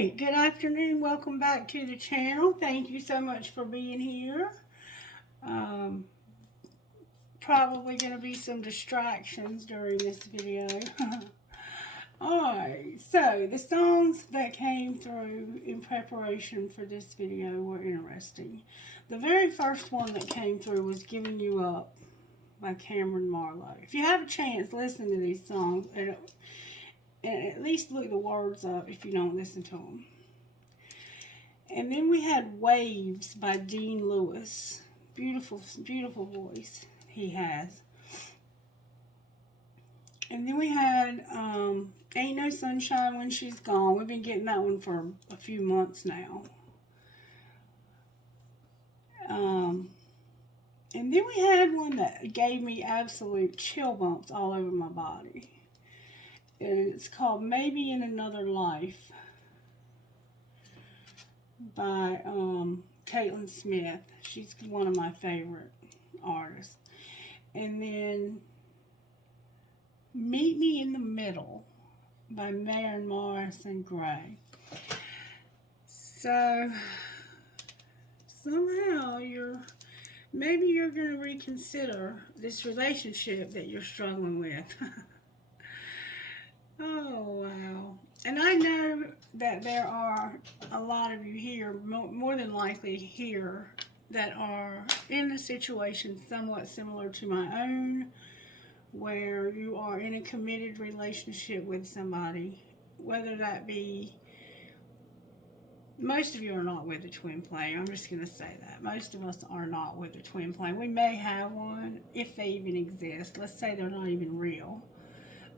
Alright, good afternoon. Welcome back to the channel. Thank you so much for being here. Um, Probably going to be some distractions during this video. Alright, so the songs that came through in preparation for this video were interesting. The very first one that came through was Giving You Up by Cameron Marlowe. If you have a chance, listen to these songs and at least look the words up if you don't listen to them. And then we had Waves by Dean Lewis. Beautiful, beautiful voice he has. And then we had Ain't No Sunshine When She's Gone. We've been getting that one for a few months now. And then we had one that gave me absolute chill bumps all over my body. And it's called Maybe in Another Life by Caitlin Smith. She's one of my favorite artists. And then Meet Me in the Middle by Maren Morrison Gray. So somehow maybe you're going to reconsider this relationship that you're struggling with. Oh, wow. And I know that there are a lot of you here, more than likely here, that are in a situation somewhat similar to my own, where you are in a committed relationship with somebody, whether that be, most of you are not with a twin flame. I'm just going to say that. Most of us are not with a twin flame. We may have one, if they even exist. Let's say they're not even real.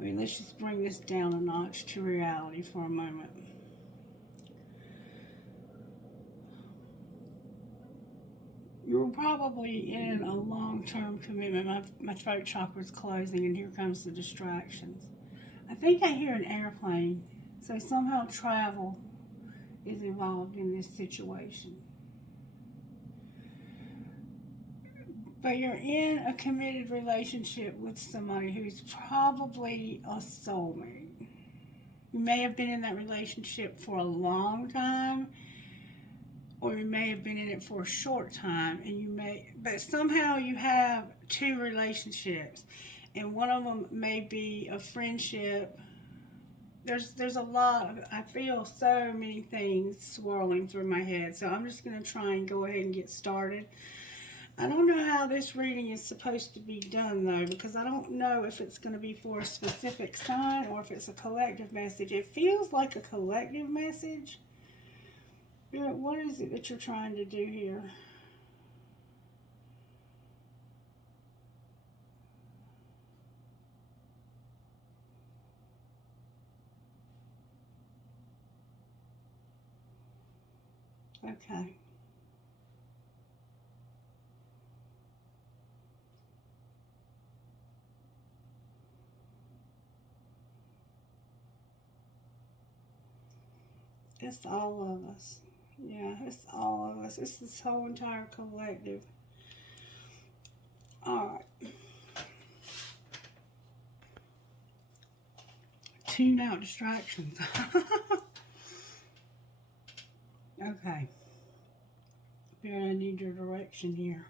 I mean, let's just bring this down a notch to reality for a moment. You're probably in a long-term commitment. My throat chakra is closing, and here comes the distractions. I think I hear an airplane, so somehow travel is involved in this situation. But you're in a committed relationship with somebody who's probably a soulmate. You may have been in that relationship for a long time, or you may have been in it for a short time, but somehow you have two relationships, and one of them may be a friendship. There's a lot. I feel so many things swirling through my head, so I'm just going to try and go ahead and get started. I don't know how this reading is supposed to be done, though, because I don't know if it's going to be for a specific sign or if it's a collective message. It feels like a collective message. What is it that you're trying to do here? Okay. It's all of us. Yeah, it's all of us. It's this whole entire collective. Alright. Tune out distractions. Okay. Spirit, I need your direction here.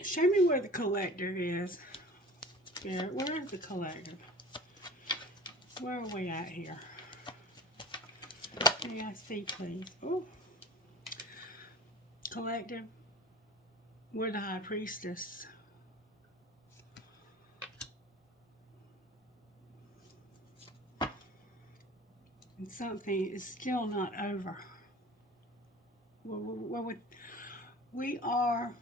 Show me where the collective is. Spirit, where is the collective? Where are we at here? May I see, please? Oh. Collective. We're the High Priestess. And something is still not over. We are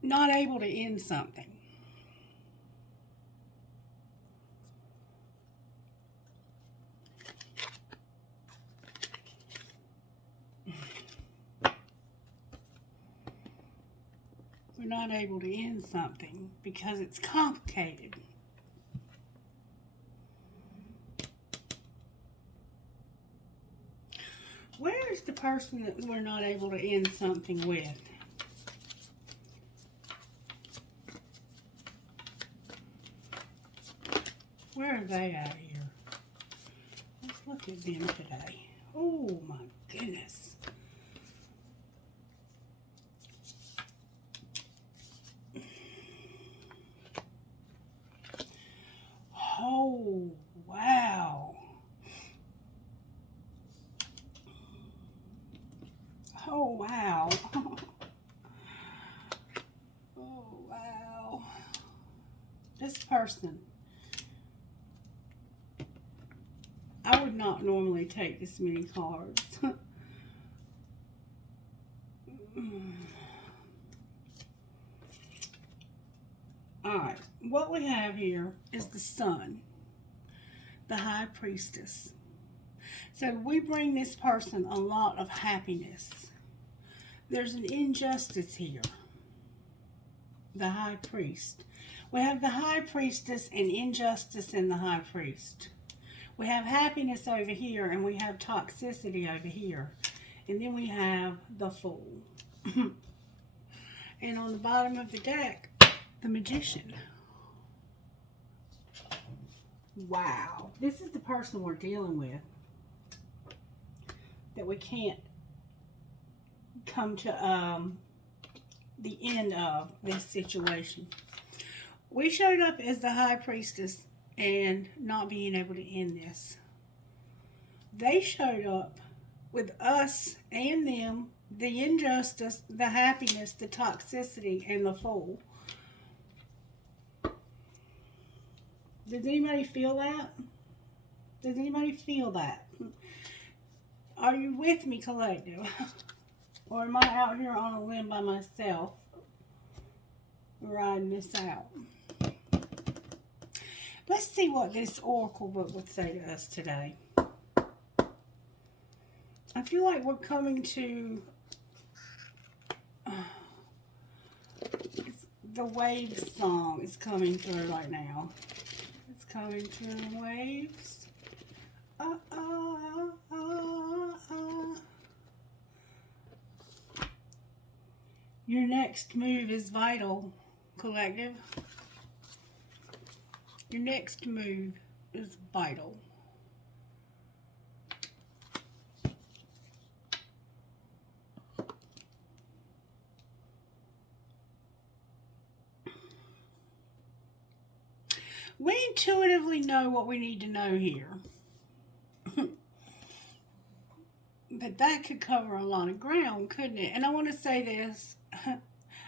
not able to end something. We're not able to end something because it's complicated. is the person that we're not able to end something with? Where are they at here? Let's look at them today. Oh my goodness. Oh, wow. Oh, wow. Oh, wow. This person. I would not normally take this many cards. Alright, what we have here is the Sun, the High Priestess. So we bring this person a lot of happiness. There's an injustice here. The High Priest. We have the High Priestess and injustice in the High Priest. We have happiness over here and we have toxicity over here. And then we have the Fool. And on the bottom of the deck, the Magician. Wow. This is the person we're dealing with. That we can't come to the end of this situation. We showed up as the High Priestess and not being able to end this. They showed up with us and them, the injustice, the happiness, the toxicity, and the Fool. Does anybody feel that? Does anybody feel that? Are you with me, collective? Or am I out here on a limb by myself, riding this out? Let's see what this Oracle book would say to us today. I feel like we're coming to the wave song is coming through right now. It's coming through in waves. Your next move is vital, collective. Your next move is vital. We intuitively know what we need to know here. But that could cover a lot of ground, couldn't it? And I want to say this,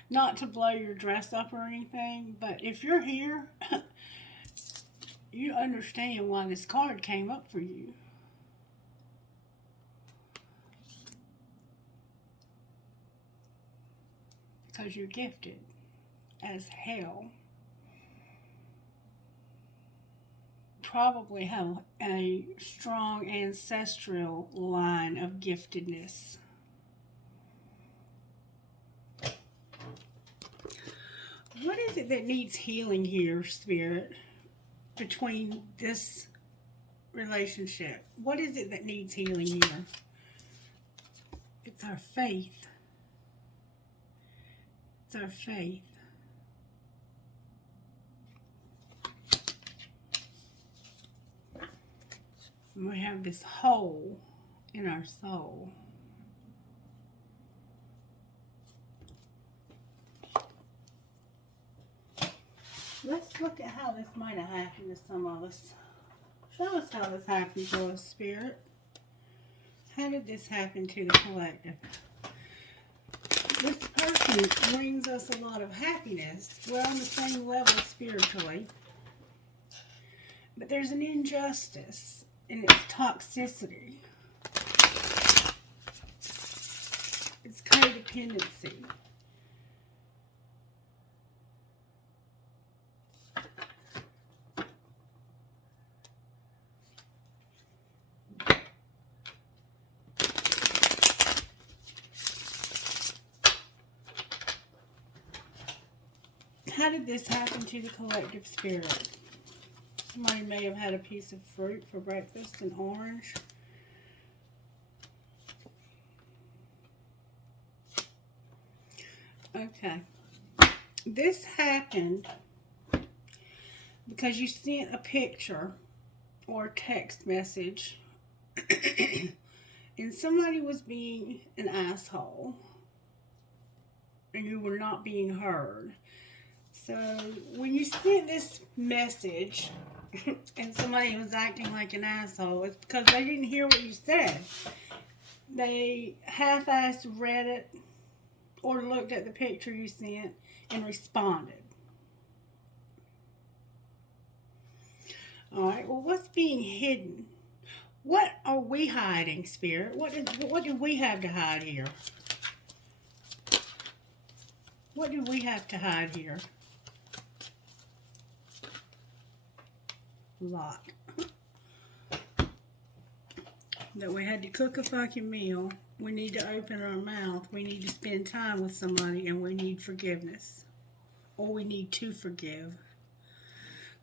not to blow your dress up or anything, but if you're here, you understand why this card came up for you. Because you're gifted as hell. Probably have a strong ancestral line of giftedness. What is it that needs healing here, Spirit, between this relationship? What is it that needs healing here? It's our faith. It's our faith. And we have this hole in our soul. Let's look at how this might have happened to some of us. Show us how this happened to us, Spirit. How did this happen to the collective? This person brings us a lot of happiness. We're on the same level spiritually. But there's an injustice. And it's toxicity. It's codependency. How did this happen to the collective spirit? Somebody may have had a piece of fruit for breakfast, an orange. Okay. This happened because you sent a picture or a text message and somebody was being an asshole and you were not being heard. So when you sent this message and somebody was acting like an asshole, it's because they didn't hear what you said. They half-assed read it or looked at the picture you sent and responded. Alright, well, what's being hidden? What are we hiding, Spirit? What do we have to hide here? What do we have to hide here? A lot. That we had to cook a fucking meal. We need to open our mouth. We need to spend time with somebody, and we need forgiveness. Or we need to forgive.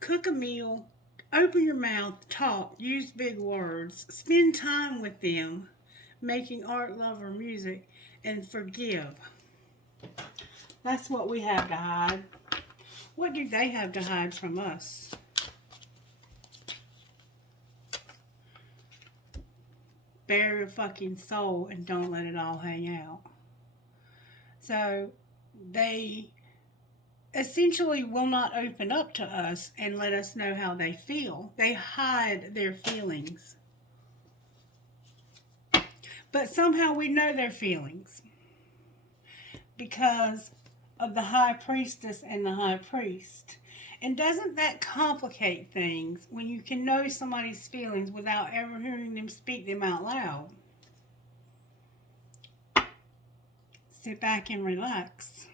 Cook a meal. Open your mouth, talk, use big words, spend time with them, making art, love, or music, and forgive. That's what we have to hide. What do they have to hide from us? Bare your fucking soul and don't let it all hang out. So they essentially will not open up to us and let us know how they feel. They hide their feelings. But somehow we know their feelings because of the high priestess and the high priest. And doesn't that complicate things when you can know somebody's feelings without ever hearing them speak them out loud? Sit back and relax.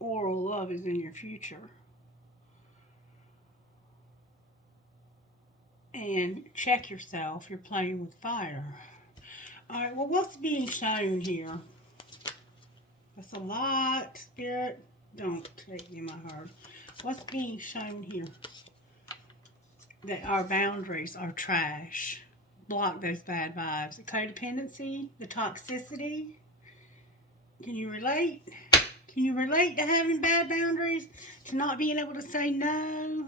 Oral love is in your future. And check yourself. You're playing with fire. Alright, well, what's being shown here? That's a lot, Spirit. Don't take me my heart. What's being shown here? That our boundaries are trash. Block those bad vibes. The codependency, the toxicity. Can you relate? Can you relate to having bad boundaries? To not being able to say no?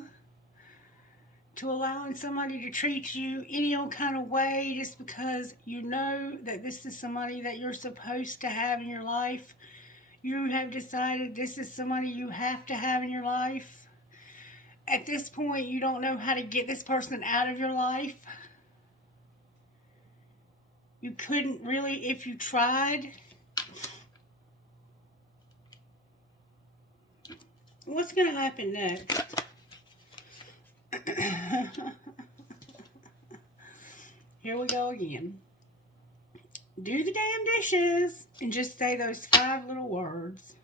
To allowing somebody to treat you any old kind of way just because you know that this is somebody that you're supposed to have in your life? You have decided this is somebody you have to have in your life. At this point, you don't know how to get this person out of your life. You couldn't really if you tried. What's going to happen next? Here we go again. Do the damn dishes and just say those 5 little words.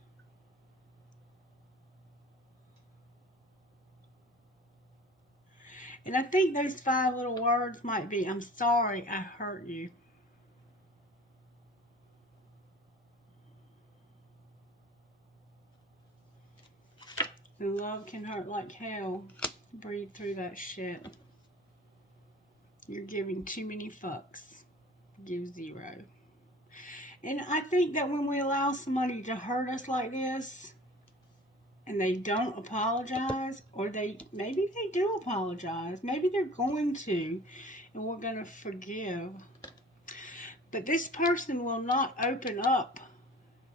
And I think those 5 little words might be, I'm sorry I hurt you. And love can hurt like hell. Breathe through that shit. You're giving too many fucks. Give 0. And I think that when we allow somebody to hurt us like this, and they don't apologize, or maybe they do apologize, maybe they're going to, and we're going to forgive. But this person will not open up.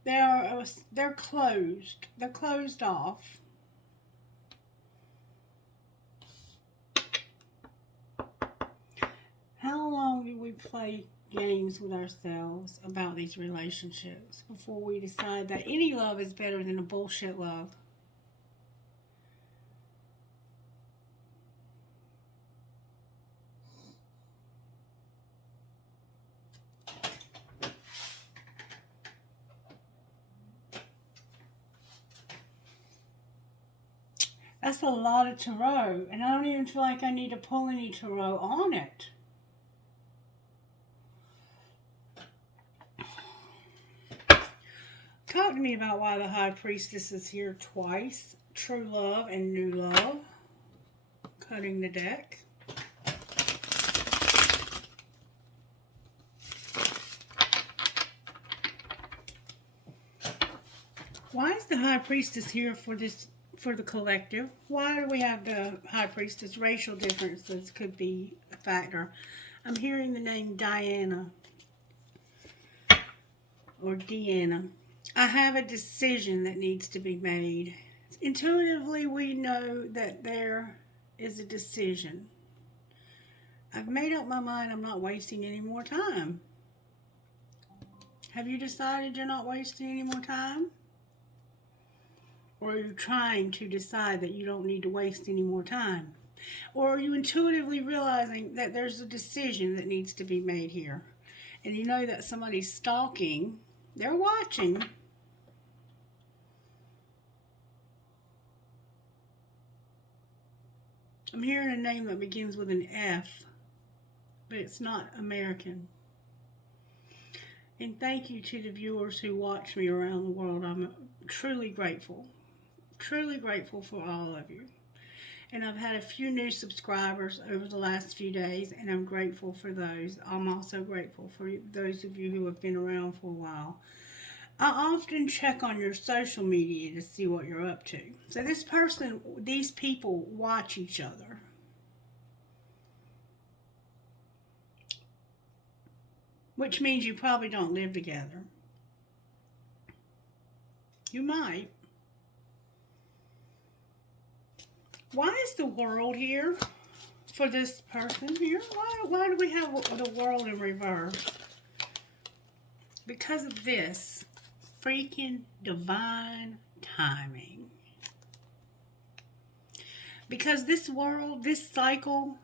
They're closed. They're closed off. How long do we play games with ourselves about these relationships before we decide that any love is better than a bullshit love? That's a lot of tarot, and I don't even feel like I need to pull any tarot on it. Talk to me about why the High Priestess is here twice. True love and new love. Cutting the deck. the High Priestess here for the collective? Why do we have the High Priestess? Racial differences could be a factor. I'm hearing the name Diana or Deanna. I have a decision that needs to be made. Intuitively, we know that there is a decision. I've made up my mind. I'm not wasting any more time. Have you decided you're not wasting any more time? Or are you trying to decide that you don't need to waste any more time? Or are you intuitively realizing that there's a decision that needs to be made here? And you know that somebody's stalking. They're watching. I'm hearing a name that begins with an F, but it's not American. And thank you to the viewers who watch me around the world. I'm truly grateful for all of you. And I've had a few new subscribers over the last few days, and I'm grateful for those. I'm also grateful for those of you who have been around for a while. I often check on your social media to see what you're up to. So these people watch each other. Which means you probably don't live together. You might. Why is the world here for this person here? Why do we have the world in reverse? Because of this freaking divine timing. Because this world, this cycle,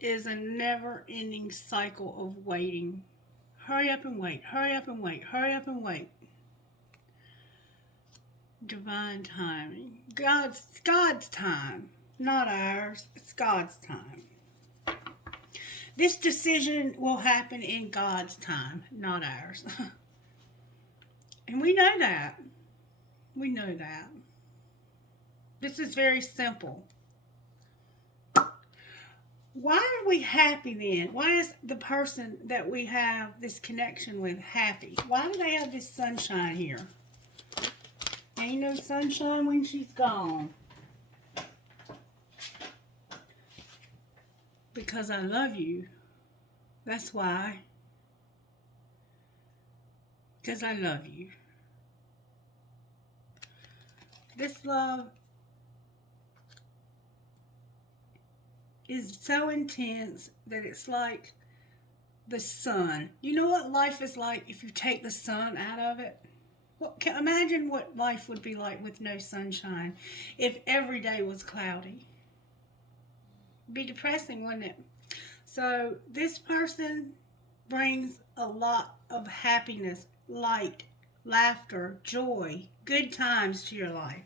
is a never-ending cycle of waiting. Hurry up and wait, hurry up and wait, hurry up and wait. Divine timing. God's time, not ours. It's God's time. This decision will happen in God's time, not ours. And we know that. We know that. This is very simple. Why are we happy then? Why is the person that we have this connection with happy? Why do they have this sunshine here? Ain't no sunshine when she's gone. Because I love you. That's why. Because I love you. This love is so intense that it's like the sun. You know what life is like if you take the sun out of it? Well, imagine what life would be like with no sunshine if every day was cloudy. It'd be depressing, wouldn't it? So this person brings a lot of happiness, light, laughter, joy, good times to your life.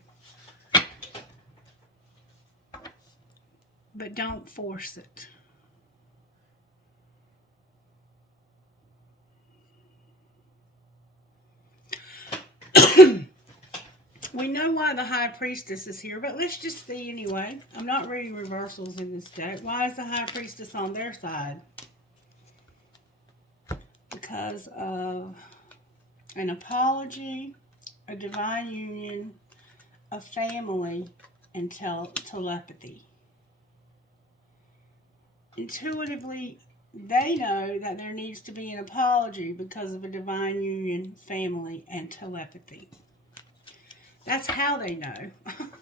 But don't force it. We know why the High Priestess is here, but let's just see anyway. I'm not reading reversals in this deck. Why is the High Priestess on their side? Because of an apology, a divine union, a family, and telepathy. Intuitively, they know that there needs to be an apology because of a divine union, family, and telepathy. That's how they know.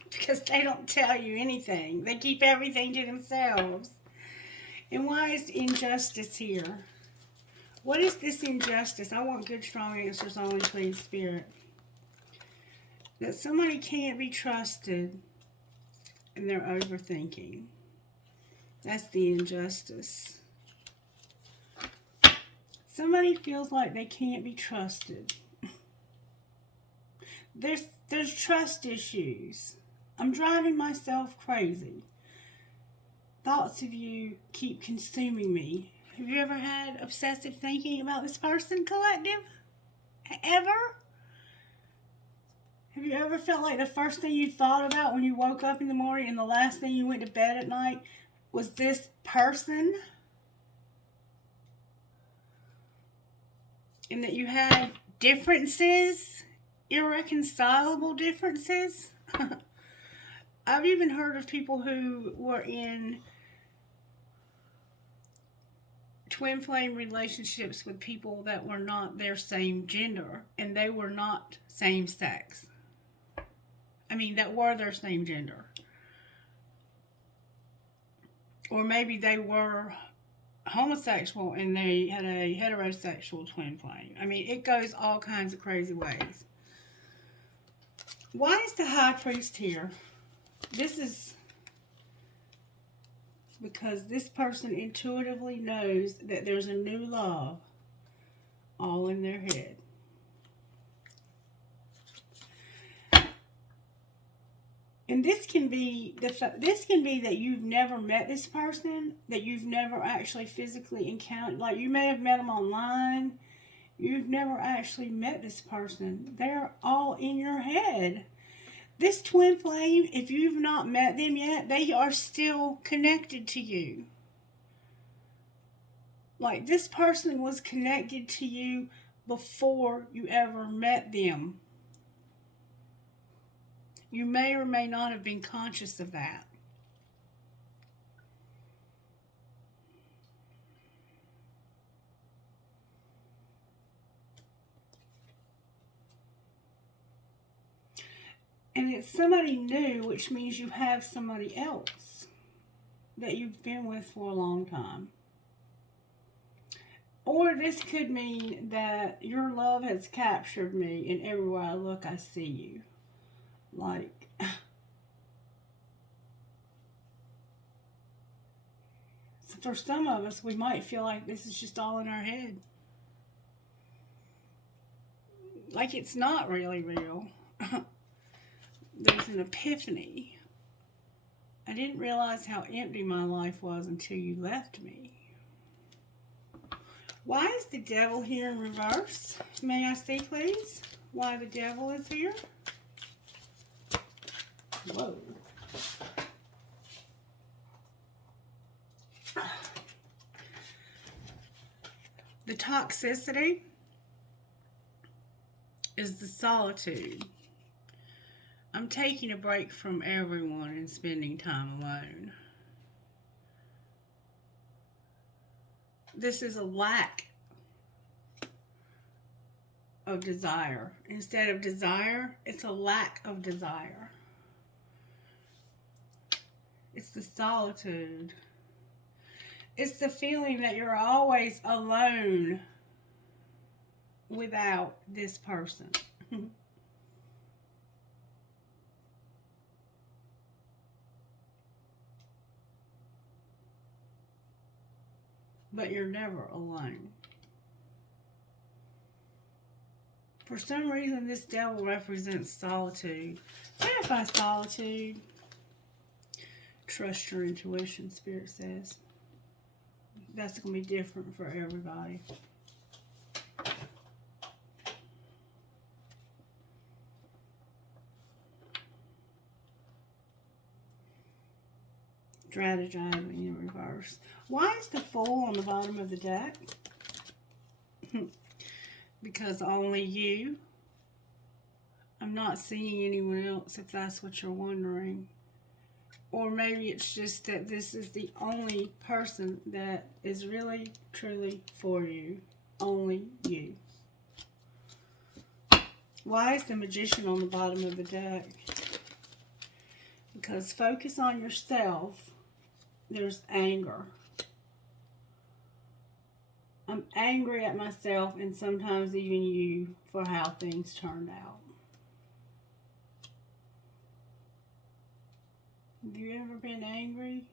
Because they don't tell you anything. They keep everything to themselves. And why is injustice here? What is this injustice? I want good, strong answers only, please, Spirit. That somebody can't be trusted and they're overthinking. That's the injustice. Somebody feels like they can't be trusted. There's trust issues. I'm driving myself crazy. Thoughts of you keep consuming me. Have you ever had obsessive thinking about this person, collective? Ever? Have you ever felt like the first thing you thought about when you woke up in the morning and the last thing you went to bed at night was this person? And that you had differences irreconcilable differences. I've even heard of people who were in twin flame relationships with people that were not their same gender, and they were not same sex. I mean, that were their same gender. Or maybe they were homosexual and they had a heterosexual twin flame. I mean, it goes all kinds of crazy ways. Why is the High Priest here? This is because this person intuitively knows that there's a new love all in their head. And this can be that you've never met this person, that you've never actually physically encountered. Like, you may have met them online. You've never actually met this person. They're all in your head. This twin flame, if you've not met them yet, they are still connected to you. Like, this person was connected to you before you ever met them. You may or may not have been conscious of that. And it's somebody new, which means you have somebody else that you've been with for a long time. Or this could mean that your love has captured me, and everywhere I look, I see you. Like, so for some of us, we might feel like this is just all in our head. Like, it's not really real. There's an epiphany. I didn't realize how empty my life was until you left me. Why is the devil here in reverse? May I see, please, why the devil is here? Whoa. The toxicity is the solitude. I'm taking a break from everyone and spending time alone. This is a lack of desire. Instead of desire, it's a lack of desire. It's the solitude. It's the feeling that you're always alone without this person. But you're never alone. For some reason, this devil represents solitude. Clarify solitude. Trust your intuition, Spirit says. That's going to be different for everybody. Strategizing in reverse. Why is the Fool on the bottom of the deck? Because only you. I'm not seeing anyone else, if that's what you're wondering. Or maybe it's just that this is the only person that is really, truly for you. Only you. Why is the Magician on the bottom of the deck? Because focus on yourself. There's anger. I'm angry at myself and sometimes even you for how things turned out. Have you ever been angry?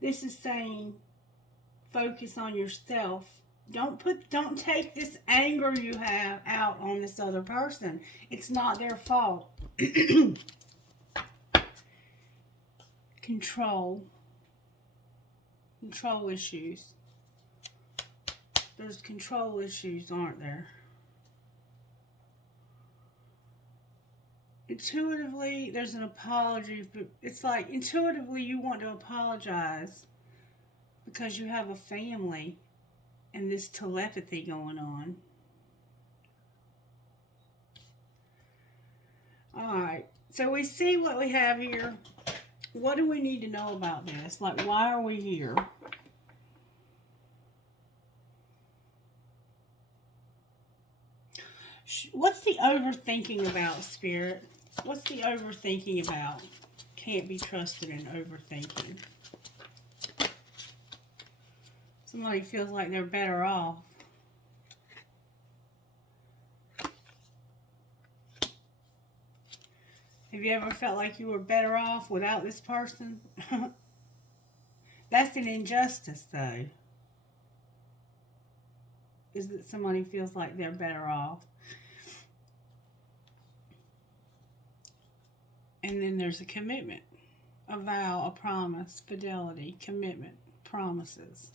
This is saying focus on yourself. Don't take this anger you have out on this other person. It's not their fault. Control issues. There's control issues, aren't there? Intuitively, there's an apology, but it's like intuitively you want to apologize because you have a family and this telepathy going on. Alright, so we see what we have here. What do we need to know about this? Like, why are we here? What's the overthinking about, Spirit? What's the overthinking about? Can't be trusted in overthinking. Somebody feels like they're better off. Have you ever felt like you were better off without this person? That's an injustice, though. Is that somebody feels like they're better off. And then there's a commitment, a vow, a promise, fidelity, commitment, promises.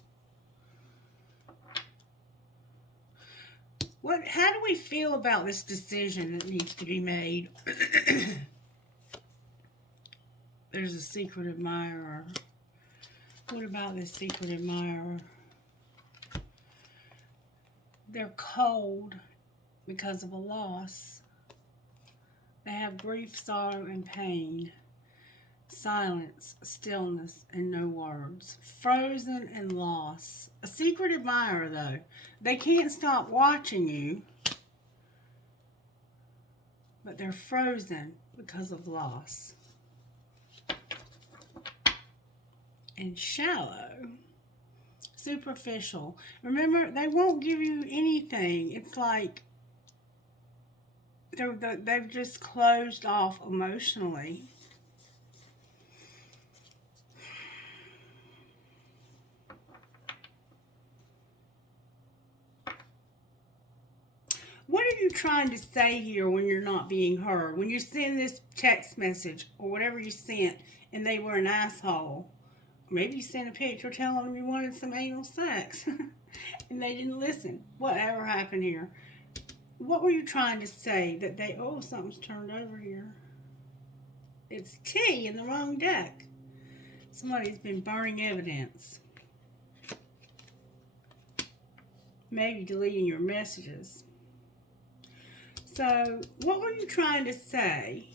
How do we feel about this decision that needs to be made? There's a secret admirer. What about this secret admirer? They're cold because of a loss. They have grief, sorrow, and pain. Silence, stillness, and no words. Frozen and lost. A secret admirer, though. They can't stop watching you, but they're frozen because of loss. And shallow. Superficial. Remember, they won't give you anything. It's like they've just closed off emotionally. What are you trying to say here when you're not being heard? When you send this text message or whatever you sent and they were an asshole. Maybe you sent a picture telling them you wanted some anal sex and they didn't listen. Whatever happened here? What were you trying to say? That they, oh, something's turned over here. It's tea in the wrong deck. Somebody's been burning evidence. Maybe deleting your messages. So, what were you trying to say?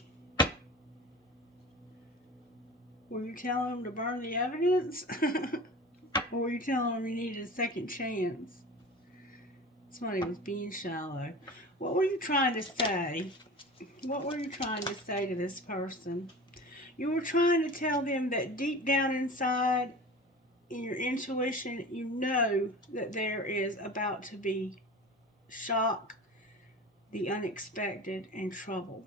Were you telling them to burn the evidence? Or were you telling them you needed a second chance? Somebody was being shallow. What were you trying to say? What were you trying to say to this person? You were trying to tell them that deep down inside, in your intuition, you know that there is about to be shock, the unexpected, and trouble.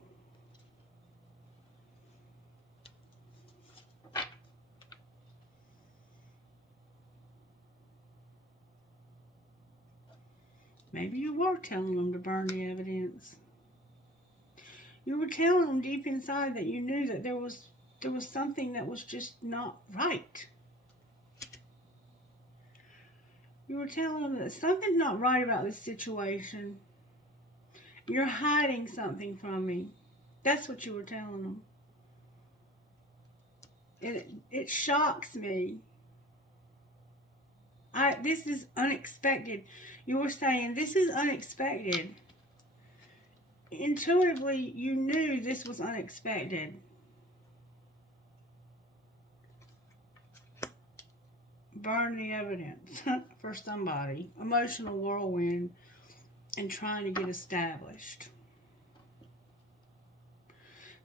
Maybe you were telling them to burn the evidence. You were telling them deep inside that you knew that there was something that was just not right. You were telling them that something's not right about this situation. You're hiding something from me. That's what you were telling them. It shocks me. This is unexpected. You were saying, this is unexpected. Intuitively, you knew this was unexpected. Burn the evidence for somebody. Emotional whirlwind and trying to get established.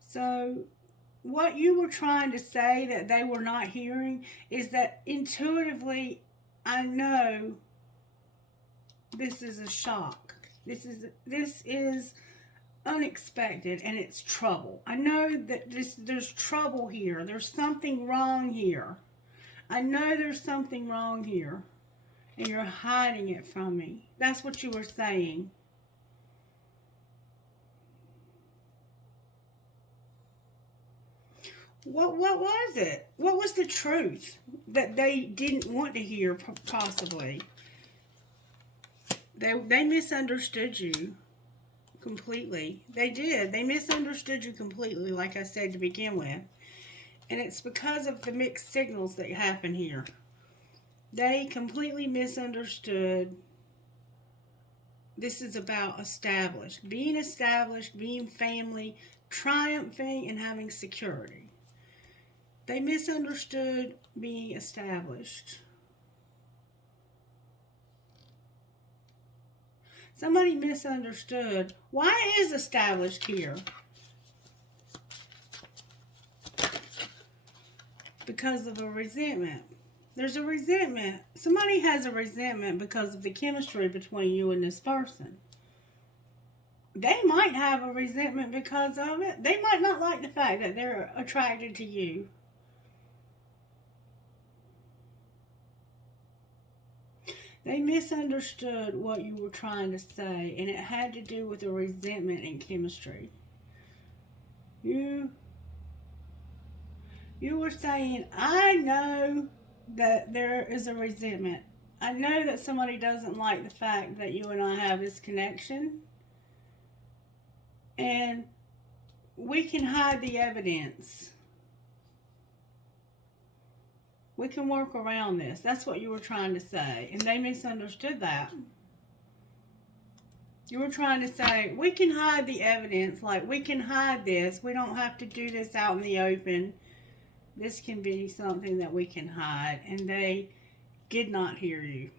So, what you were trying to say that they were not hearing is that intuitively, I know this is a shock. This is unexpected, and it's trouble. I know that there's trouble here. There's something wrong here. I know there's something wrong here, and you're hiding it from me. That's what you were saying. What was it? What was the truth that they didn't want to hear, possibly? They misunderstood you completely. They did. They misunderstood you completely, like I said to begin with. And it's because of the mixed signals that happen here. They completely misunderstood. This is about being established, being family, triumphing and having security. They misunderstood being established. Somebody misunderstood. Why is established here? Because of a resentment. There's a resentment. Somebody has a resentment because of the chemistry between you and this person. They might have a resentment because of it. They might not like the fact that they're attracted to you. They misunderstood what you were trying to say, and it had to do with a resentment and chemistry. You were saying, I know that there is a resentment. I know that somebody doesn't like the fact that you and I have this connection. And we can hide the evidence. We can work around this. That's what you were trying to say. And they misunderstood that. You were trying to say, we can hide the evidence. Like, we can hide this. We don't have to do this out in the open. This can be something that we can hide. And they did not hear you.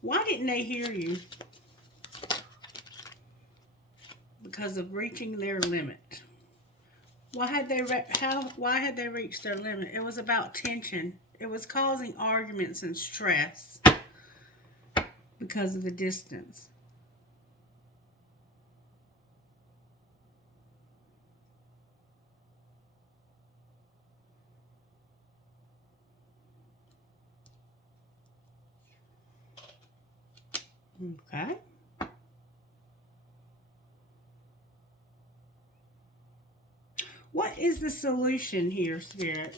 Why didn't they hear you? Because of reaching their limit. Why had they reached their limit? It was about tension. It was causing arguments and stress because of the distance. Okay. What is the solution here, Spirit?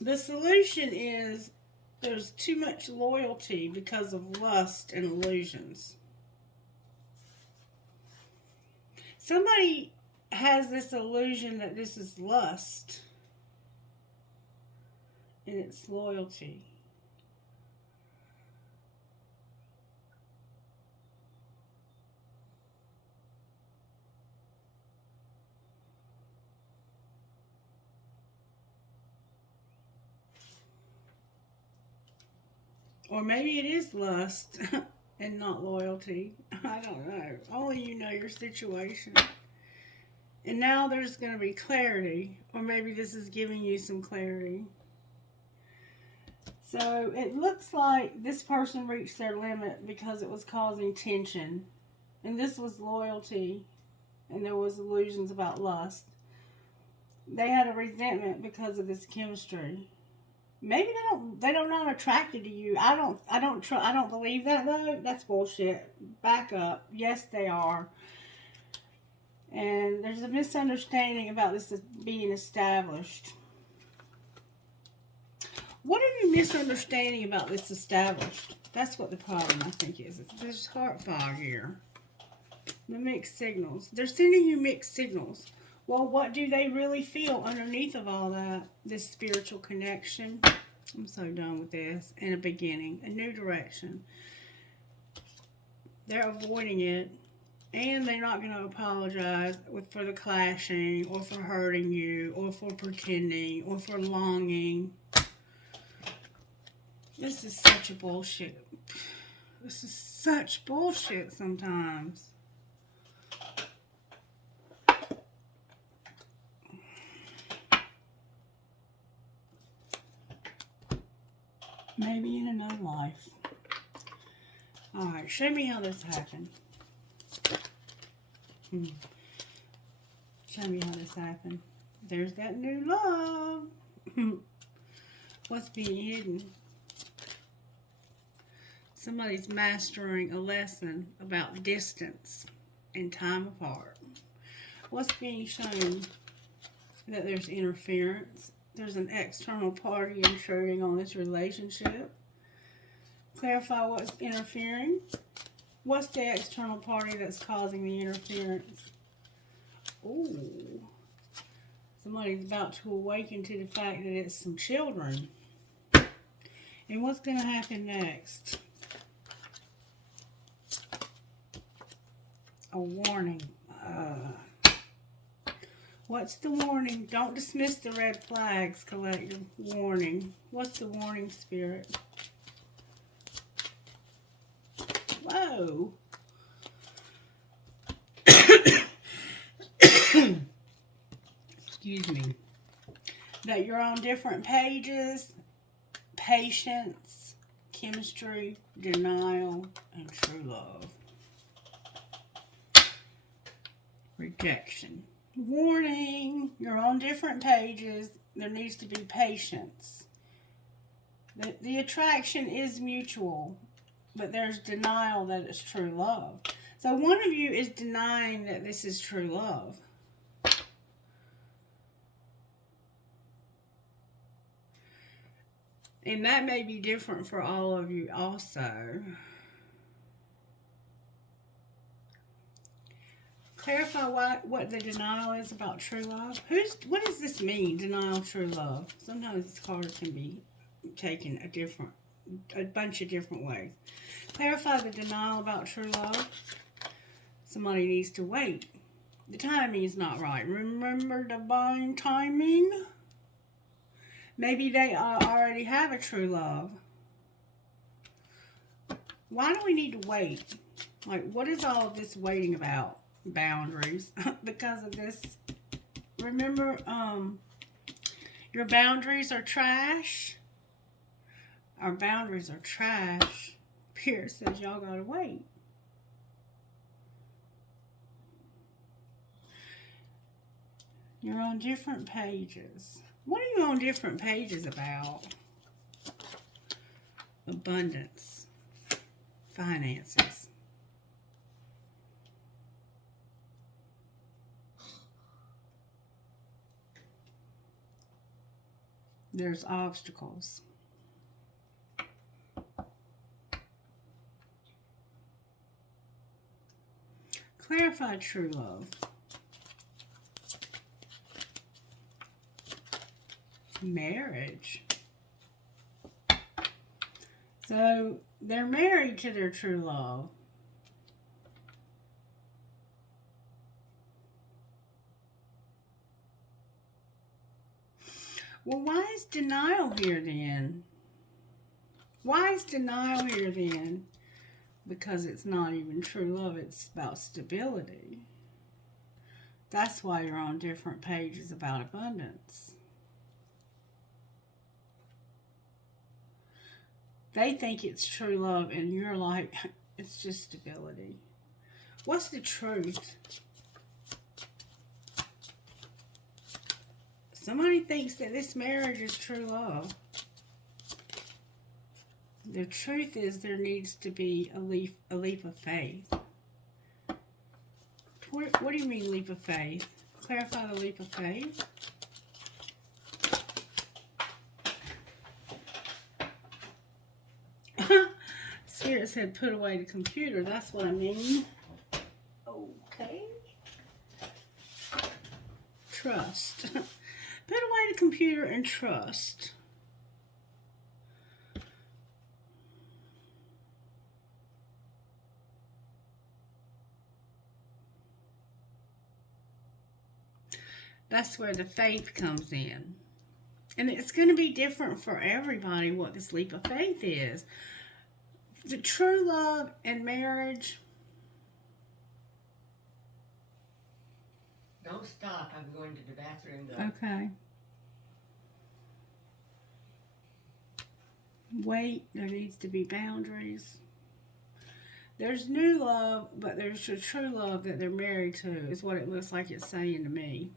The solution is there's too much loyalty because of lust and illusions. Somebody has this illusion that this is lust and it's loyalty. Or maybe it is lust and not loyalty. I don't know. Only you know your situation. And now there's going to be clarity. Or maybe this is giving you some clarity. So it looks like this person reached their limit because it was causing tension. And this was loyalty. And there was illusions about lust. They had a resentment because of this chemistry. Maybe they're not attracted to you. I don't believe that though. That's bullshit. Back up. Yes, they are. And there's a misunderstanding about this being established. What are you misunderstanding about this established? That's what the problem I think is. There's heart fog here. The mixed signals. They're sending you mixed signals. Well, what do they really feel underneath of all that? This spiritual connection. I'm so done with this. And a beginning. A new direction. They're avoiding it. And they're not going to apologize for the clashing. Or for hurting you. Or for pretending. Or for longing. This is such a bullshit. This is such bullshit sometimes. Maybe in another life. Alright, show me how this happened. Show me how this happened. There's that new love. What's being hidden? Somebody's mastering a lesson about distance and time apart. What's being shown? That there's interference. There's an external party intruding on this relationship. Clarify what's interfering. What's the external party that's causing the interference? Ooh. Somebody's about to awaken to the fact that it's some children. And what's going to happen next? A warning. What's the warning? Don't dismiss the red flags, collective. Warning. What's the warning, Spirit? Whoa. Excuse me. That you're on different pages. Patience, chemistry, denial, and true love. Rejection. Warning, you're on different pages. There needs to be patience. The attraction is mutual, but there's denial that it's true love. So one of you is denying that this is true love. And that may be different for all of you also. Clarify what the denial is about true love. What does this mean, denial of true love? Sometimes this card can be taken a bunch of different ways. Clarify the denial about true love. Somebody needs to wait. The timing is not right. Remember divine timing? Maybe they already have a true love. Why do we need to wait? Like, what is all of this waiting about? Boundaries. Because of this. Remember, your boundaries are trash. Our boundaries are trash. Pierce says y'all gotta wait. You're on different pages. What are you on different pages about? Abundance. Finances. There's obstacles. Clarify true love. Marriage. So they're married to their true love. Well, why is denial here then? Why is denial here then? Because it's not even true love. It's about stability. That's why you're on different pages about abundance. They think it's true love, and you're like, it's just stability. What's the truth? Somebody thinks that this marriage is true love. The truth is there needs to be a leap of faith. What do you mean leap of faith? Clarify the leap of faith. Spirit said put away the computer. That's what I mean. Okay. Trust. Put away the computer and trust. That's where the faith comes in. And it's going to be different for everybody what this leap of faith is. The true love and marriage. Don't stop. I'm going to the bathroom though. Okay. Wait. There needs to be boundaries. There's new love, but there's a true love that they're married to, is what it looks like it's saying to me.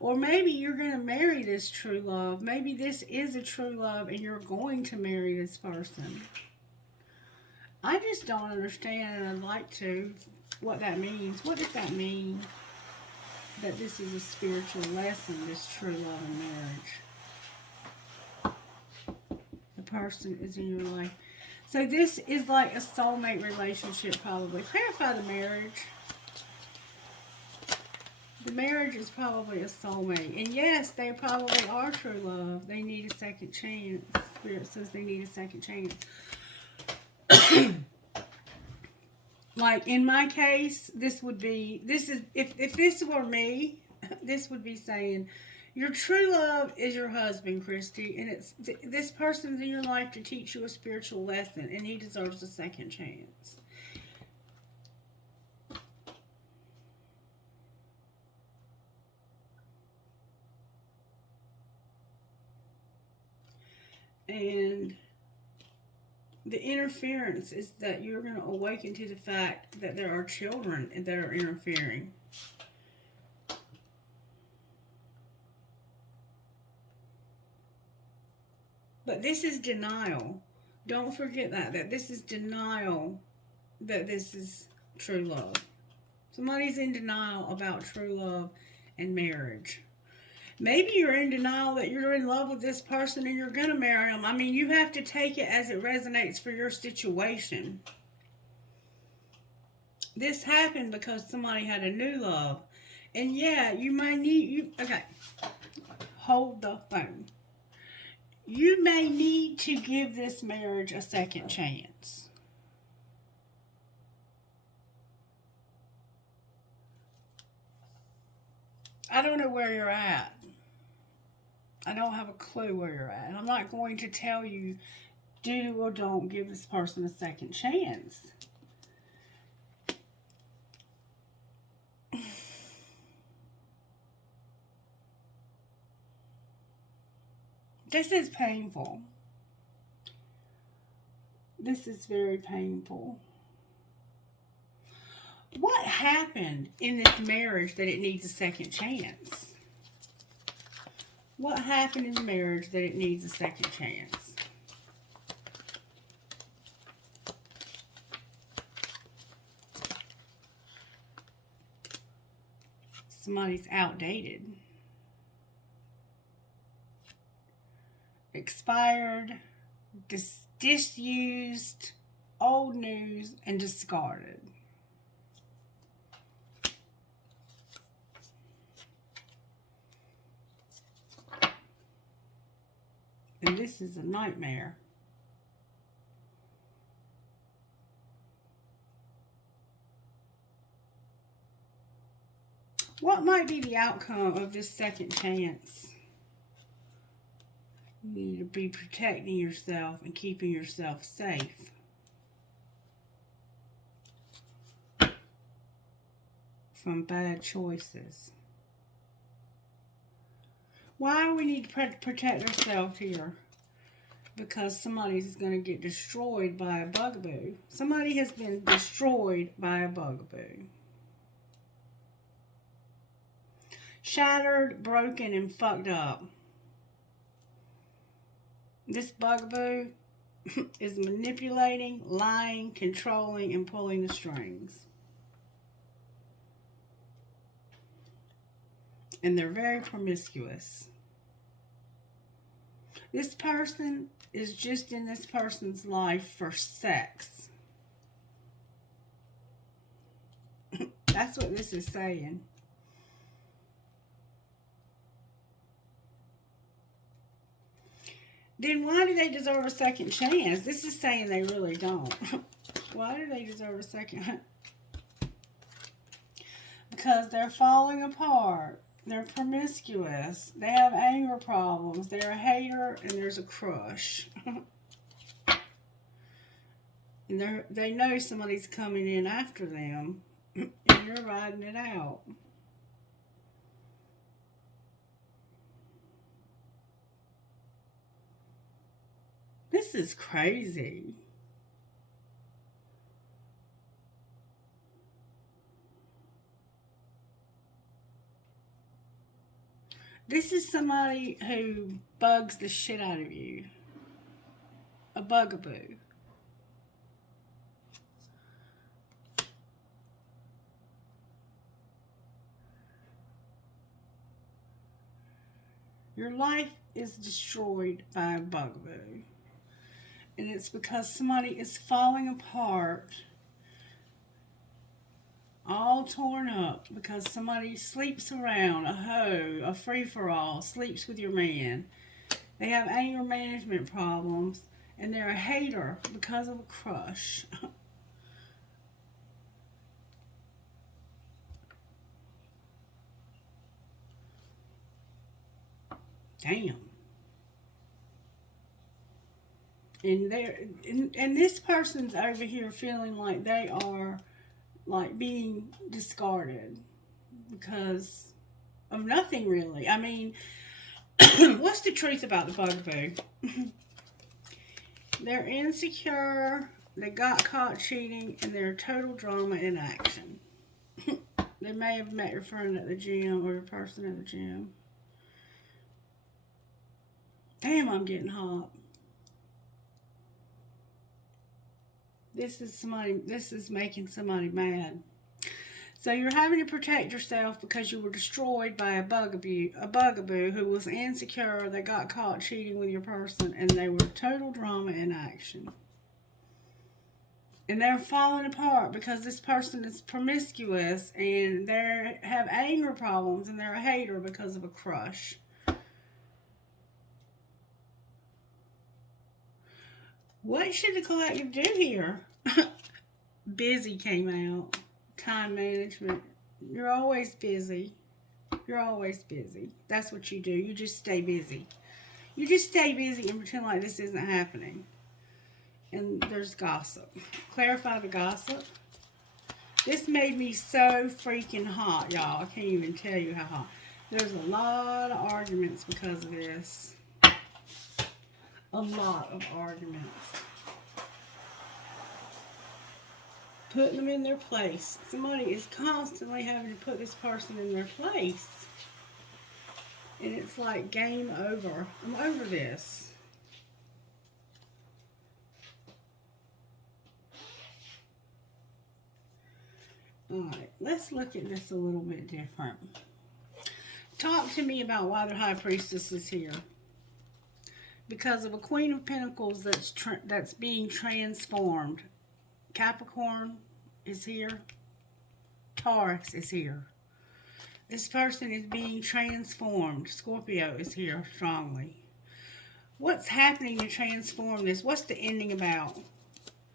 Or maybe you're going to marry this true love. Maybe this is a true love and you're going to marry this person. I just don't understand, and I'd like to, what that means. What does that mean? That this is a spiritual lesson, this true love and marriage. The person is in your life. So this is like a soulmate relationship probably. Clarify the marriage. The marriage is probably a soulmate. And yes, they probably are true love. They need a second chance. Spirit says they need a second chance. Like in my case, if this were me, this would be saying, your true love is your husband, Christy, and it's this person's in your life to teach you a spiritual lesson, and he deserves a second chance. And the interference is that you're going to awaken to the fact that there are children that are interfering. But this is denial. Don't forget that this is denial that this is true love. Somebody's in denial about true love and marriage. Maybe you're in denial that you're in love with this person and you're going to marry them. I mean, you have to take it as it resonates for your situation. This happened because somebody had a new love. And yeah, you might need... Okay, hold the phone. You may need to give this marriage a second chance. I don't know where you're at. I don't have a clue where you're at. And I'm not going to tell you, do or don't give this person a second chance. This is painful. This is very painful. What happened in this marriage that it needs a second chance? What happened in the marriage that it needs a second chance? Somebody's outdated. Expired, disused, old news, and discarded. And this is a nightmare. What might be the outcome of this second chance? You need to be protecting yourself and keeping yourself safe. From bad choices. Why do we need to protect ourselves here? Because somebody's going to get destroyed by a bugaboo. Somebody has been destroyed by a bugaboo. Shattered, broken, and fucked up. This bugaboo is manipulating, lying, controlling, and pulling the strings. And they're very promiscuous. This person is just in this person's life for sex. That's what this is saying. Then why do they deserve a second chance? This is saying they really don't. Why do they deserve a second? Because they're falling apart. They're promiscuous. They have anger problems. They're a hater and there's a crush. And they know somebody's coming in after them. And you're riding it out. This is crazy. This is somebody who bugs the shit out of you. A bugaboo. Your life is destroyed by a bugaboo. And it's because somebody is falling apart all torn up because somebody sleeps around, a hoe, a free-for-all, sleeps with your man. They have anger management problems, and they're a hater because of a crush. Damn. And this person's over here feeling like they are like being discarded because of nothing really. I mean, what's the truth about the bugaboo? They're insecure, they got caught cheating, and they're total drama in action. They may have met your friend at the gym or your person at the gym. Damn, I'm getting hot. This is making somebody mad. So you're having to protect yourself because you were destroyed by a bugaboo who was insecure. They got caught cheating with your person, and they were total drama in action. And they're falling apart because this person is promiscuous and they have anger problems and they're a hater because of a crush. What should the collective do here? Busy came out. Time management. You're always busy. You're always busy. That's what you do. You just stay busy. You just stay busy and pretend like this isn't happening. And there's gossip. Clarify the gossip. This made me so freaking hot, y'all. I can't even tell you how hot. There's a lot of arguments because of this. A lot of arguments. Putting them in their place. Somebody is constantly having to put this person in their place. And it's like game over. I'm over this. Alright, let's look at this a little bit different. Talk to me about why the High Priestess is here. Because of a Queen of Pentacles that's being transformed. Capricorn is here. Taurus is here. This person is being transformed. Scorpio is here strongly. What's happening to transform this? What's the ending about?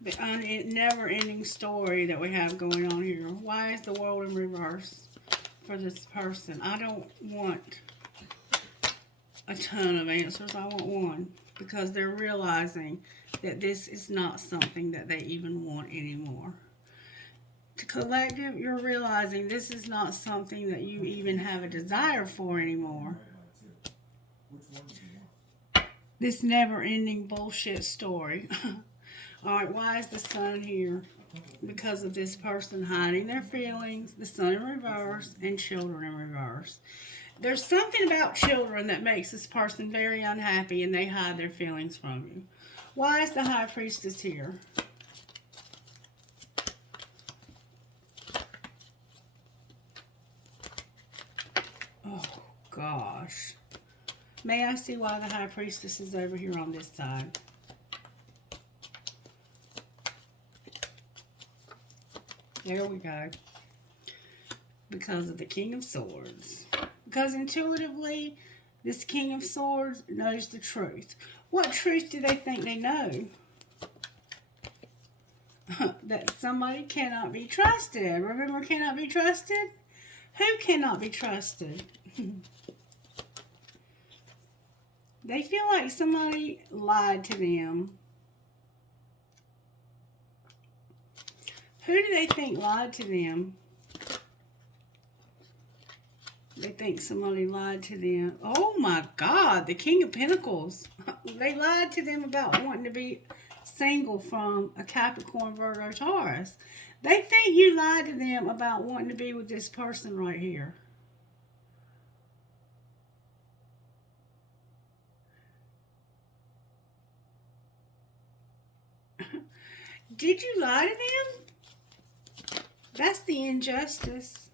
The never-ending story that we have going on here. Why is the world in reverse for this person? I don't want a ton of answers. I want one. Because they're realizing that this is not something that they even want anymore. To collective, you're realizing this is not something that you even have a desire for anymore. This never-ending bullshit story. Alright, why is the Sun here? Because of this person hiding their feelings, the Sun in reverse, and children in reverse. There's something about children that makes this person very unhappy and they hide their feelings from you. Why is the High Priestess here? Oh, gosh. May I see why the High Priestess is over here on this side? There we go. Because of the King of Swords. Because intuitively, this King of Swords knows the truth. What truth do they think they know? That somebody cannot be trusted. Remember, cannot be trusted? Who cannot be trusted? They feel like somebody lied to them. Who do they think lied to them? They think somebody lied to them. Oh my God, the King of Pentacles. They lied to them about wanting to be single from a Capricorn, Virgo, Taurus. They think you lied to them about wanting to be with this person right here. Did you lie to them? That's the injustice.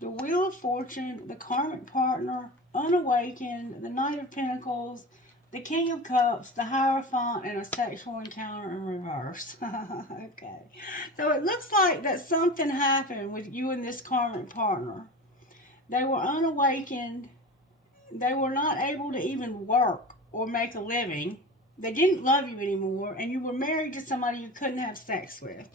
The Wheel of Fortune, the Karmic Partner, Unawakened, the Knight of Pentacles, the King of Cups, the Hierophant, and a sexual encounter in reverse. Okay. So it looks like that something happened with you and this karmic partner. They were unawakened. They were not able to even work or make a living. They didn't love you anymore, and you were married to somebody you couldn't have sex with.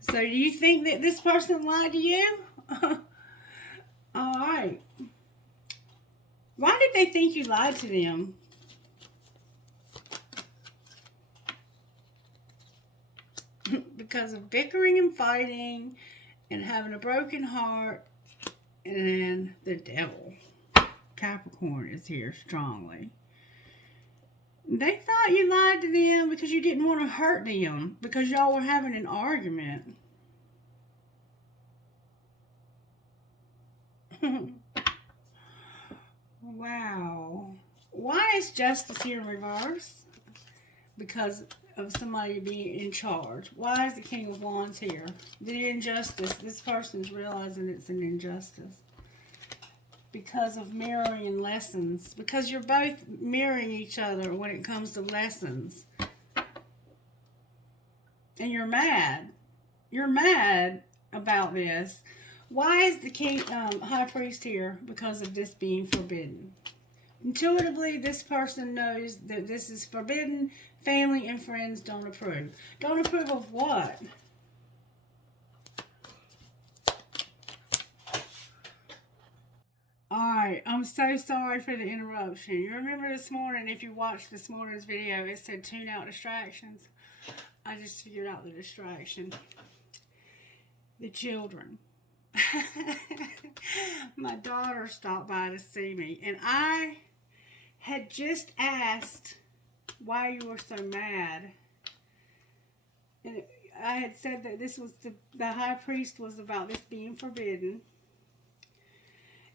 So do you think that this person lied to you? All right. Why did they think you lied to them? Because of bickering and fighting and having a broken heart, and the devil. Capricorn is here strongly. They thought you lied to them because you didn't want to hurt them, because y'all were having an argument. Wow. Why is justice here in reverse? Because of somebody being in charge. Why is the King of Wands here? The injustice. This person's realizing it's an injustice. Because of mirroring lessons. Because you're both mirroring each other when it comes to lessons. And you're mad. You're mad about this. Why is the High Priest here? Because of this being forbidden. Intuitively, this person knows that this is forbidden. Family and friends don't approve. Don't approve of what? Alright, I'm so sorry for the interruption. You remember this morning, if you watched this morning's video, it said tune out distractions. I just figured out the distraction. The children. My daughter stopped by to see me, and I had just asked why you were so mad. And I had said that this was the High Priest was about this being forbidden.